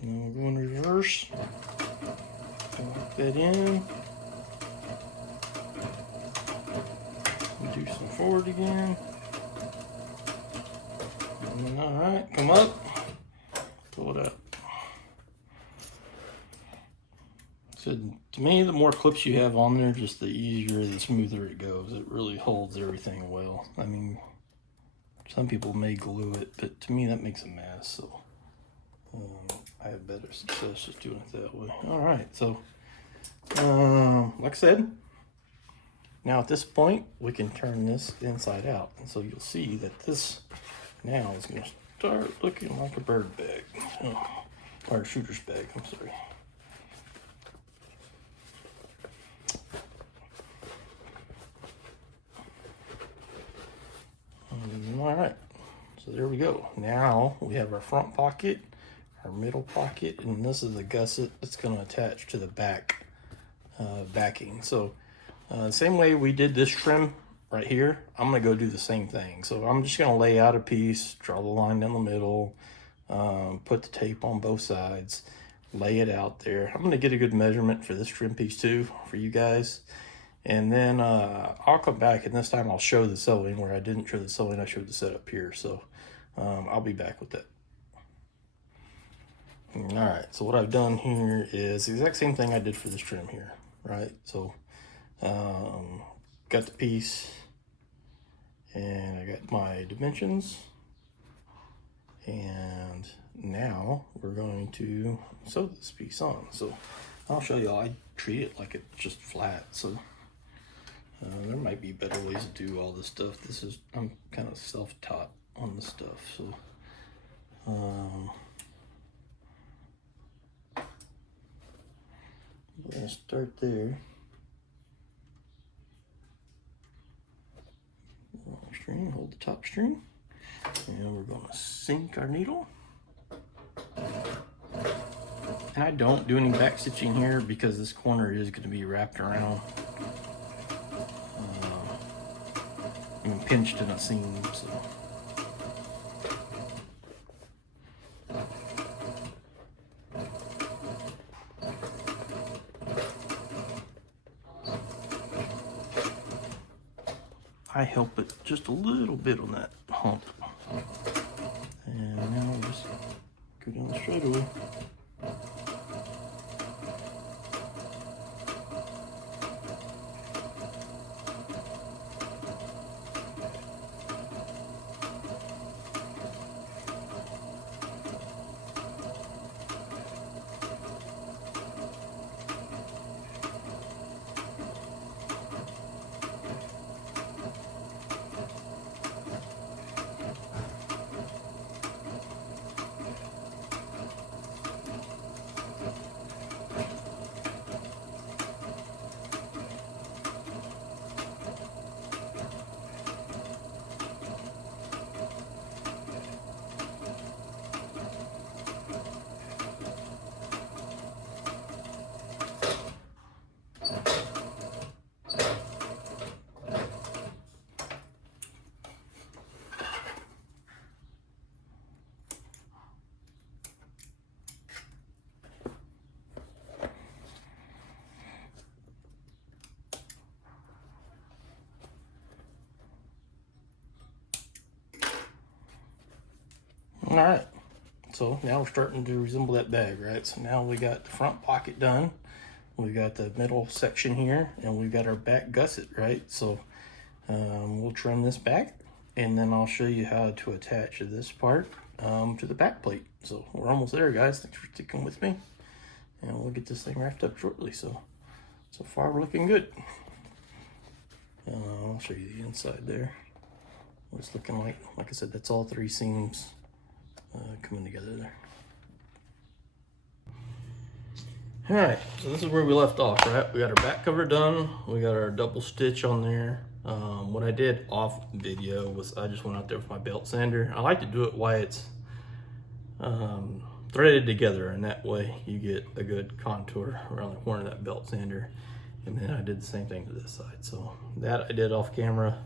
And we'll go in reverse, lock that in, do some forward again, and then, all right, come up, pull it up. So to me, the more clips you have on there, just the easier, the smoother it goes. It really holds everything well. I mean, some people may glue it, but to me that makes a mess, so I have better success just doing it that way. All right, so like I said, now at this point we can turn this inside out, and so you'll see that this now is going to start looking like a bird bag, or a shooter's bag. I'm sorry. All right, so there we go. Now we have our front pocket, our middle pocket, and this is the gusset that's going to attach to the back backing. So same way we did this trim right here, I'm going to go do the same thing. So I'm just going to lay out a piece, draw the line down the middle, put the tape on both sides, lay it out there. I'm going to get a good measurement for this trim piece too for you guys. And then I'll come back, and this time I'll show the sewing where I didn't show the sewing. I showed the setup here. So I'll be back with that. All right, so what I've done here is the exact same thing I did for this trim here, right? So got the piece, and I got my dimensions, and now we're going to sew this piece on. So I'll show you. I treat it like it's just flat, so there might be better ways to do all this stuff. I'm kind of self-taught on this stuff, so I'm gonna start there. String, hold the top string, and we're gonna sink our needle. And I don't do any back stitching here because this corner is going to be wrapped around and pinched in a seam, so. I help it just a little bit on that hump. straight away. All right, so now we're starting to resemble that bag, right? So now we got the front pocket done, we got the middle section here, and we've got our back gusset, right? So we'll trim this back, and then I'll show you how to attach this part to the back plate. So we're almost there, guys. Thanks for sticking with me, and we'll get this thing wrapped up shortly. So far we're looking good. I'll show you the inside there, what it's looking like. Like I said, that's all 3 seams coming together there. All right, so this is where we left off, right? We got our back cover done. We got our double stitch on there. What I did off video was I just went out there with my belt sander. I like to do it while it's threaded together, and that way you get a good contour around the corner of that belt sander. And then I did the same thing to this side. So that I did off camera.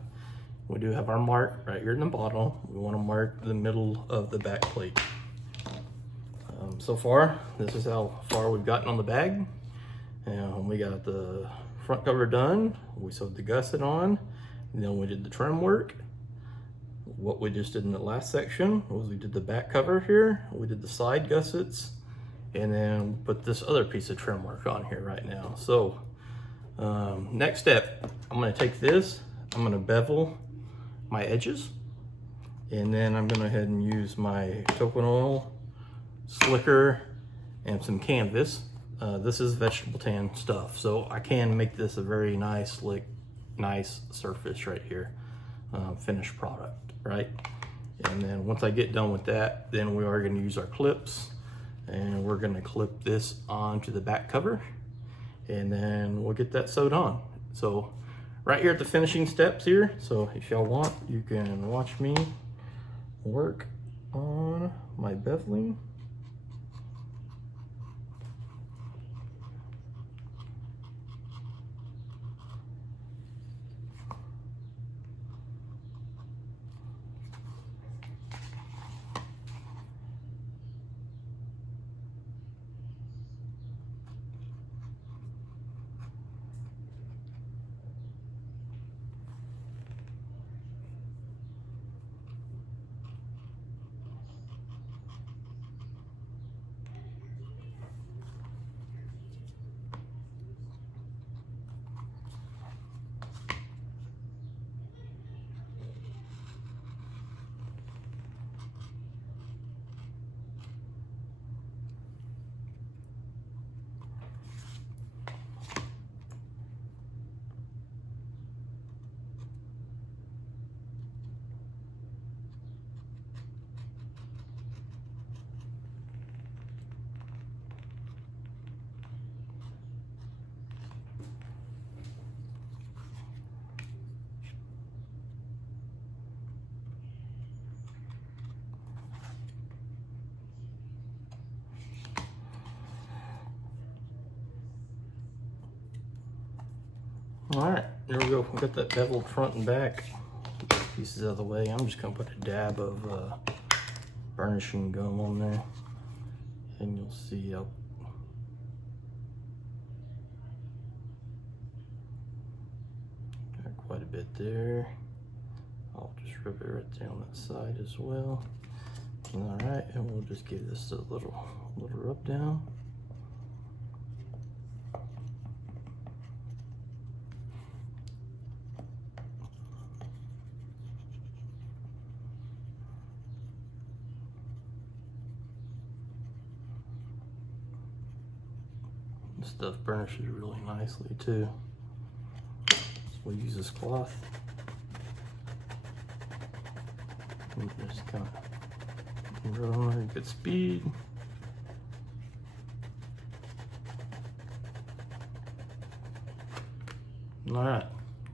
We do have our mark right here in the bottom. We want to mark the middle of the back plate. So far, this is how far we've gotten on the bag. And we got the front cover done. We sewed the gusset on. And then we did the trim work. What we just did in the last section was we did the back cover here. We did the side gussets. And then put this other piece of trim work on here right now. So next step, I'm going to take this. I'm going to bevel my edges, and then I'm gonna go ahead and use my coconut oil, slicker, and some canvas. This is vegetable tan stuff, so I can make this a very nice, slick, nice surface right here, finished product, right? And then once I get done with that, then we are gonna use our clips, and we're gonna clip this onto the back cover, and then we'll get that sewed on. So right here at the finishing steps here, so if y'all want, you can watch me work on my beveling. All right, there we go. We got that beveled front and back pieces out of the way. I'm just gonna put a dab of burnishing gum on there, and you'll see got quite a bit there. I'll just rub it right there on that side as well. All right, and we'll just give this a little rub down. This stuff burnishes really nicely too. So we'll use this cloth and just kind of rub on at good speed. All right,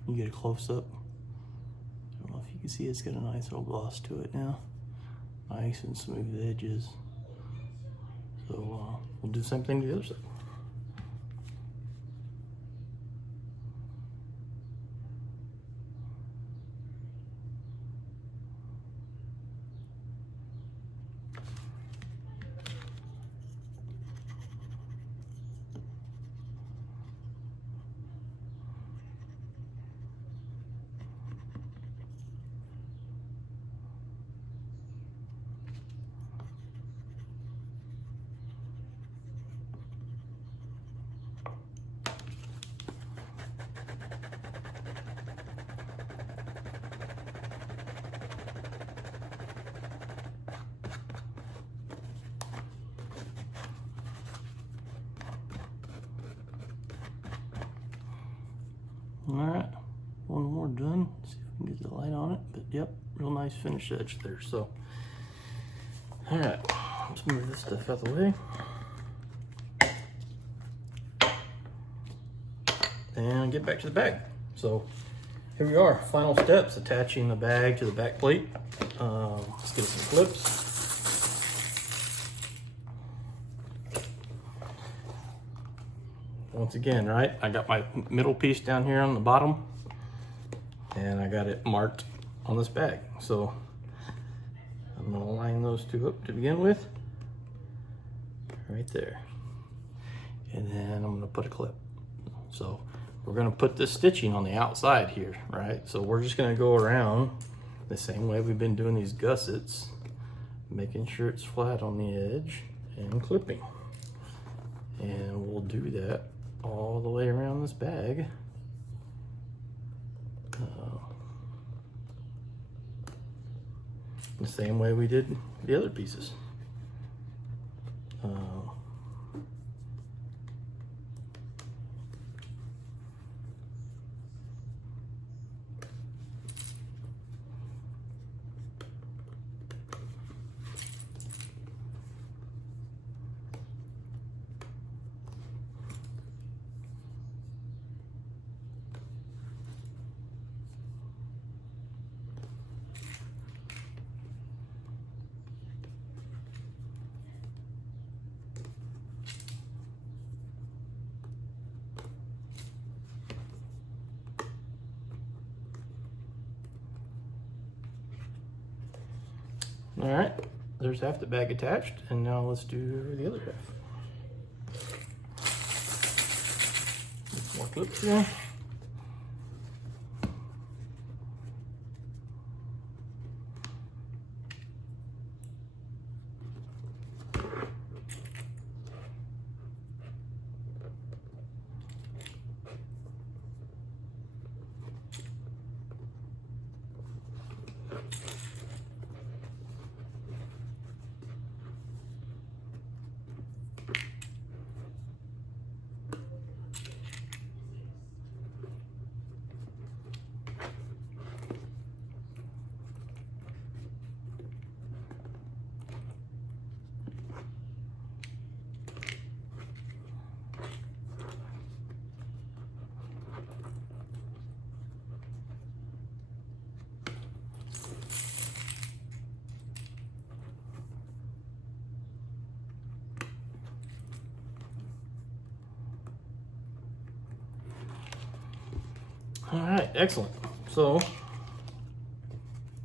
you get a close up. I don't know if you can see it's got a nice little gloss to it now. Nice and smooth edges. So we'll do the same thing to the other side. All right, one more done. Let's see if we can get the light on it. But yep, real nice finish edge there. So, all right, let's move this stuff out of the way. And get back to the bag. So here we are, final steps, attaching the bag to the back plate. Let's get some clips. Once again, right, I got my middle piece down here on the bottom and I got it marked on this bag. So I'm gonna line those two up to begin with, right there. And then I'm gonna put a clip. So we're gonna put this stitching on the outside here, right? So we're just gonna go around the same way we've been doing these gussets, making sure it's flat on the edge and clipping. And we'll do that all the way around this bag. The same way we did the other pieces. All right, there's half the bag attached, and now let's do the other half. More clips here. All right, excellent. So,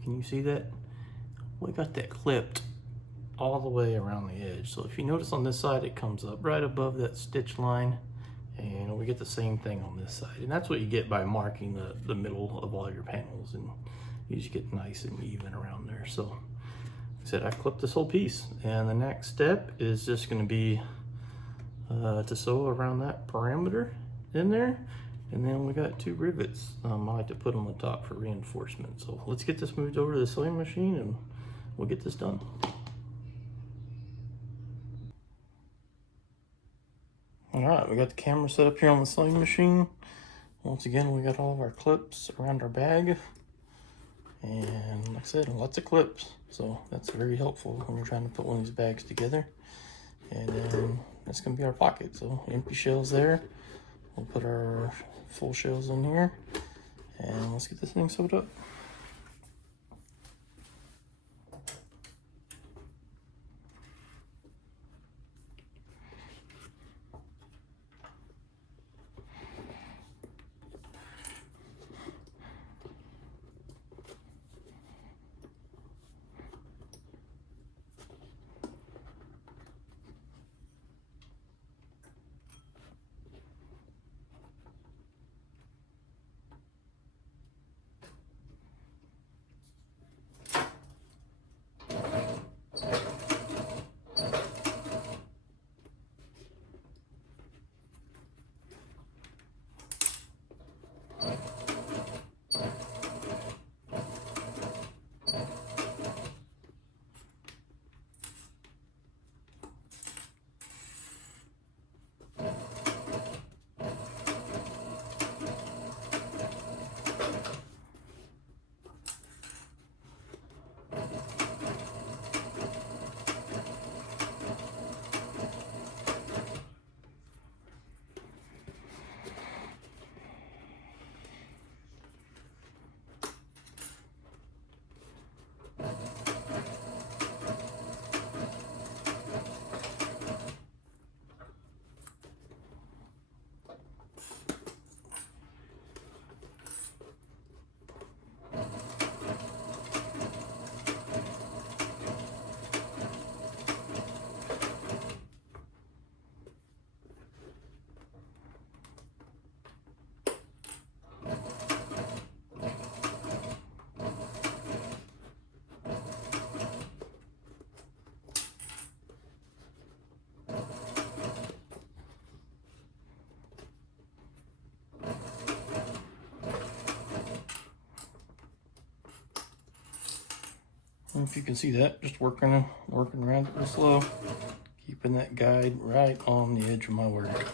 can you see that? We got that clipped all the way around the edge. So if you notice on this side, it comes up right above that stitch line, and we get the same thing on this side. And that's what you get by marking the middle of all your panels, and you just get nice and even around there. So said, I clipped this whole piece. And the next step is just gonna be to sew around that parameter in there. And then we got 2 rivets I like to put on the top for reinforcement. So let's get this moved over to the sewing machine and we'll get this done. All right, we got the camera set up here on the sewing machine. Once again, we got all of our clips around our bag. And like I said, lots of clips. So that's very helpful when you're trying to put one of these bags together. And then that's gonna be our pocket. So empty shells there. We'll put our full shells in here. And let's get this thing sewed up. If you can see that, just working around it real slow, keeping that guide right on the edge of my work.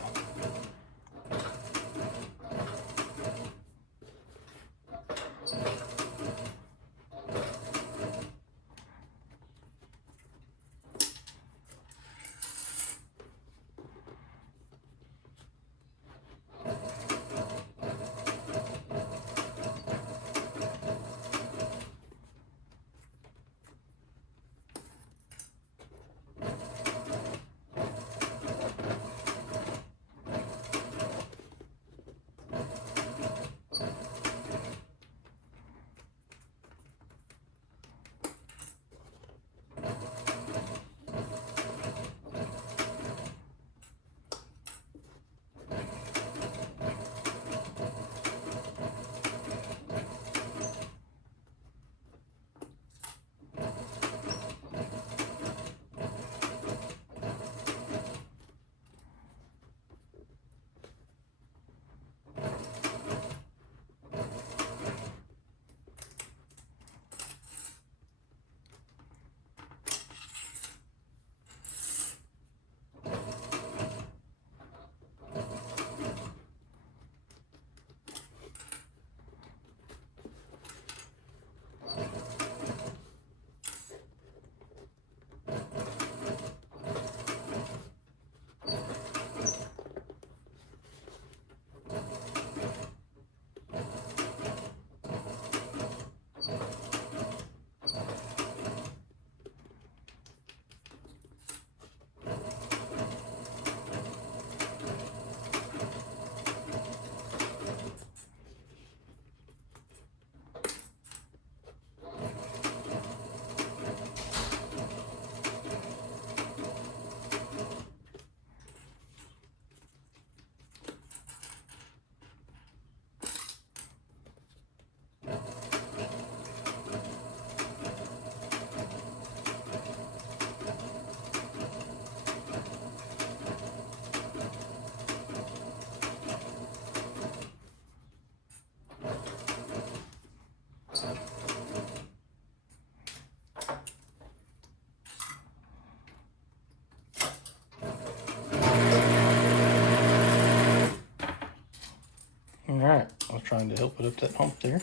All right, I was trying to help it up that hump there.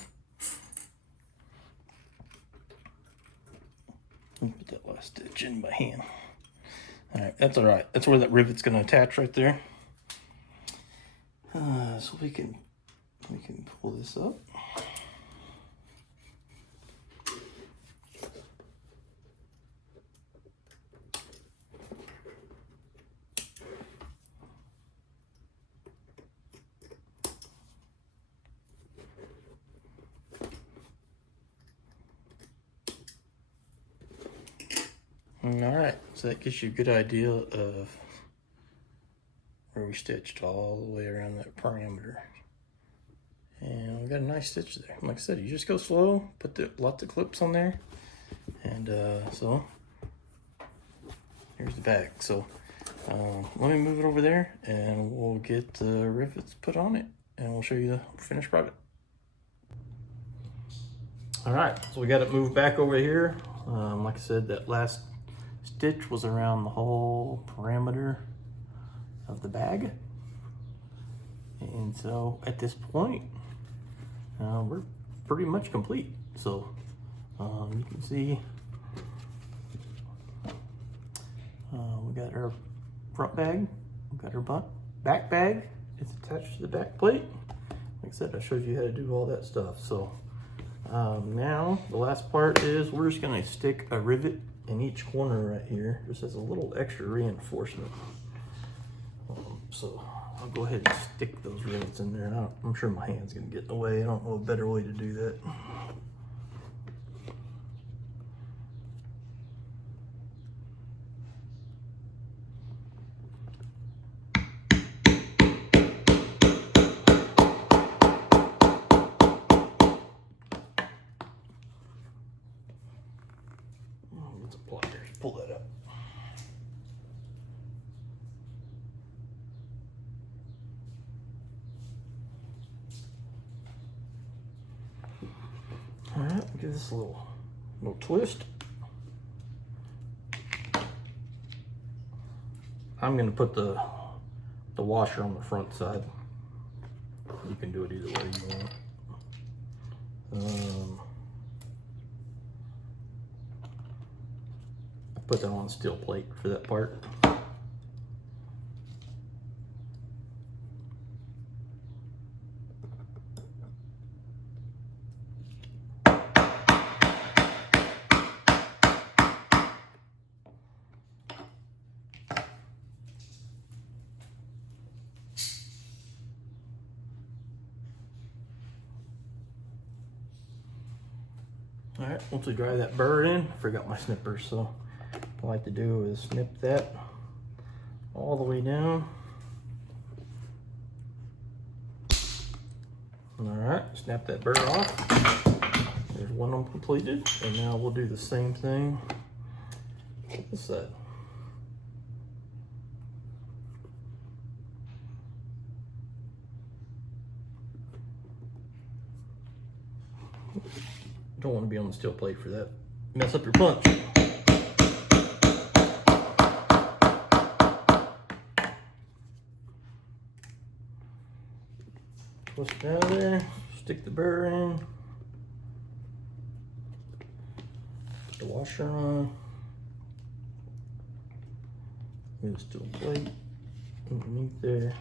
Let me put that last stitch in by hand. All right, that's all right. That's where that rivet's going to attach right there. So we can pull this up. All right, so that gives you a good idea of where we stitched all the way around that parameter. And we got a nice stitch there. Like I said, you just go slow, put lots of clips on there. And so here's the back. So let me move it over there and we'll get the rivets put on it and we'll show you the finished product. All right, so we got it moved back over here. Like I said, that last stitch was around the whole parameter of the bag. And so at this point, we're pretty much complete. So you can see we got our front bag, we got our back bag. It's attached to the back plate. Like I said, I showed you how to do all that stuff. So now the last part is we're just gonna stick a rivet in each corner right here, just as a little extra reinforcement. So I'll go ahead and stick those rivets in there. I'm sure my hand's gonna get in the way. I don't know a better way to do that. Get some pliers, pull that up. All right, give this a little twist. I'm gonna put the washer on the front side. You can do it either way you want. I put that on steel plate for that part. All right, once we drive that burr in, I forgot my snippers, so what I like to do is snip that all the way down. All right, snap that burr off. There's one of them completed, and now we'll do the same thing with this side. Don't want to be on the steel plate for that. Mess up your punch. Twist it out of there, stick the burr in, put the washer on, move the steel plate underneath there.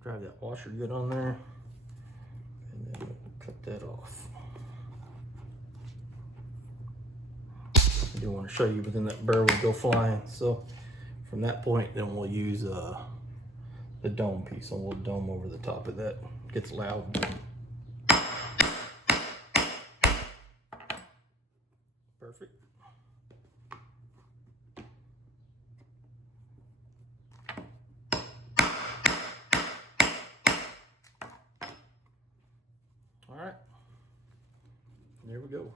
Drive that washer good on there, and then we'll cut that off. I do want to show you, but then that burr would go flying. So from that point, then we'll use the dome piece, and we'll dome over the top of that. It gets loud. Perfect. All right, there we go.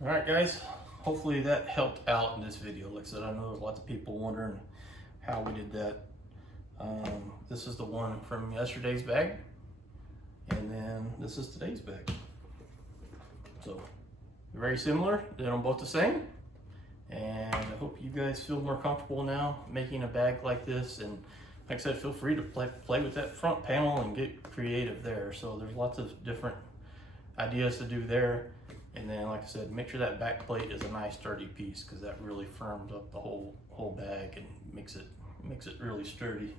All right, guys, hopefully that helped out in this video. Like I said, I know there's lots of people wondering how we did that. This is the one from yesterday's bag, and then this is today's bag. So very similar, they're both the same. And I hope you guys feel more comfortable now making a bag like this. And like I said, feel free to play with that front panel and get creative there. So there's lots of different ideas to do there. And then, like I said, make sure that back plate is a nice sturdy piece, because that really firms up the whole bag and makes it really sturdy.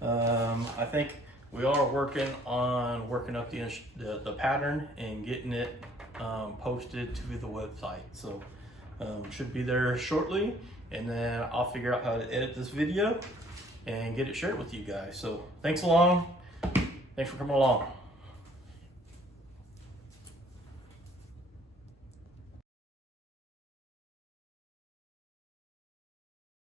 I think we are working up the pattern and getting it posted to the website. So should be there shortly, and then I'll figure out how to edit this video and get it shared with you guys. So thanks for coming along.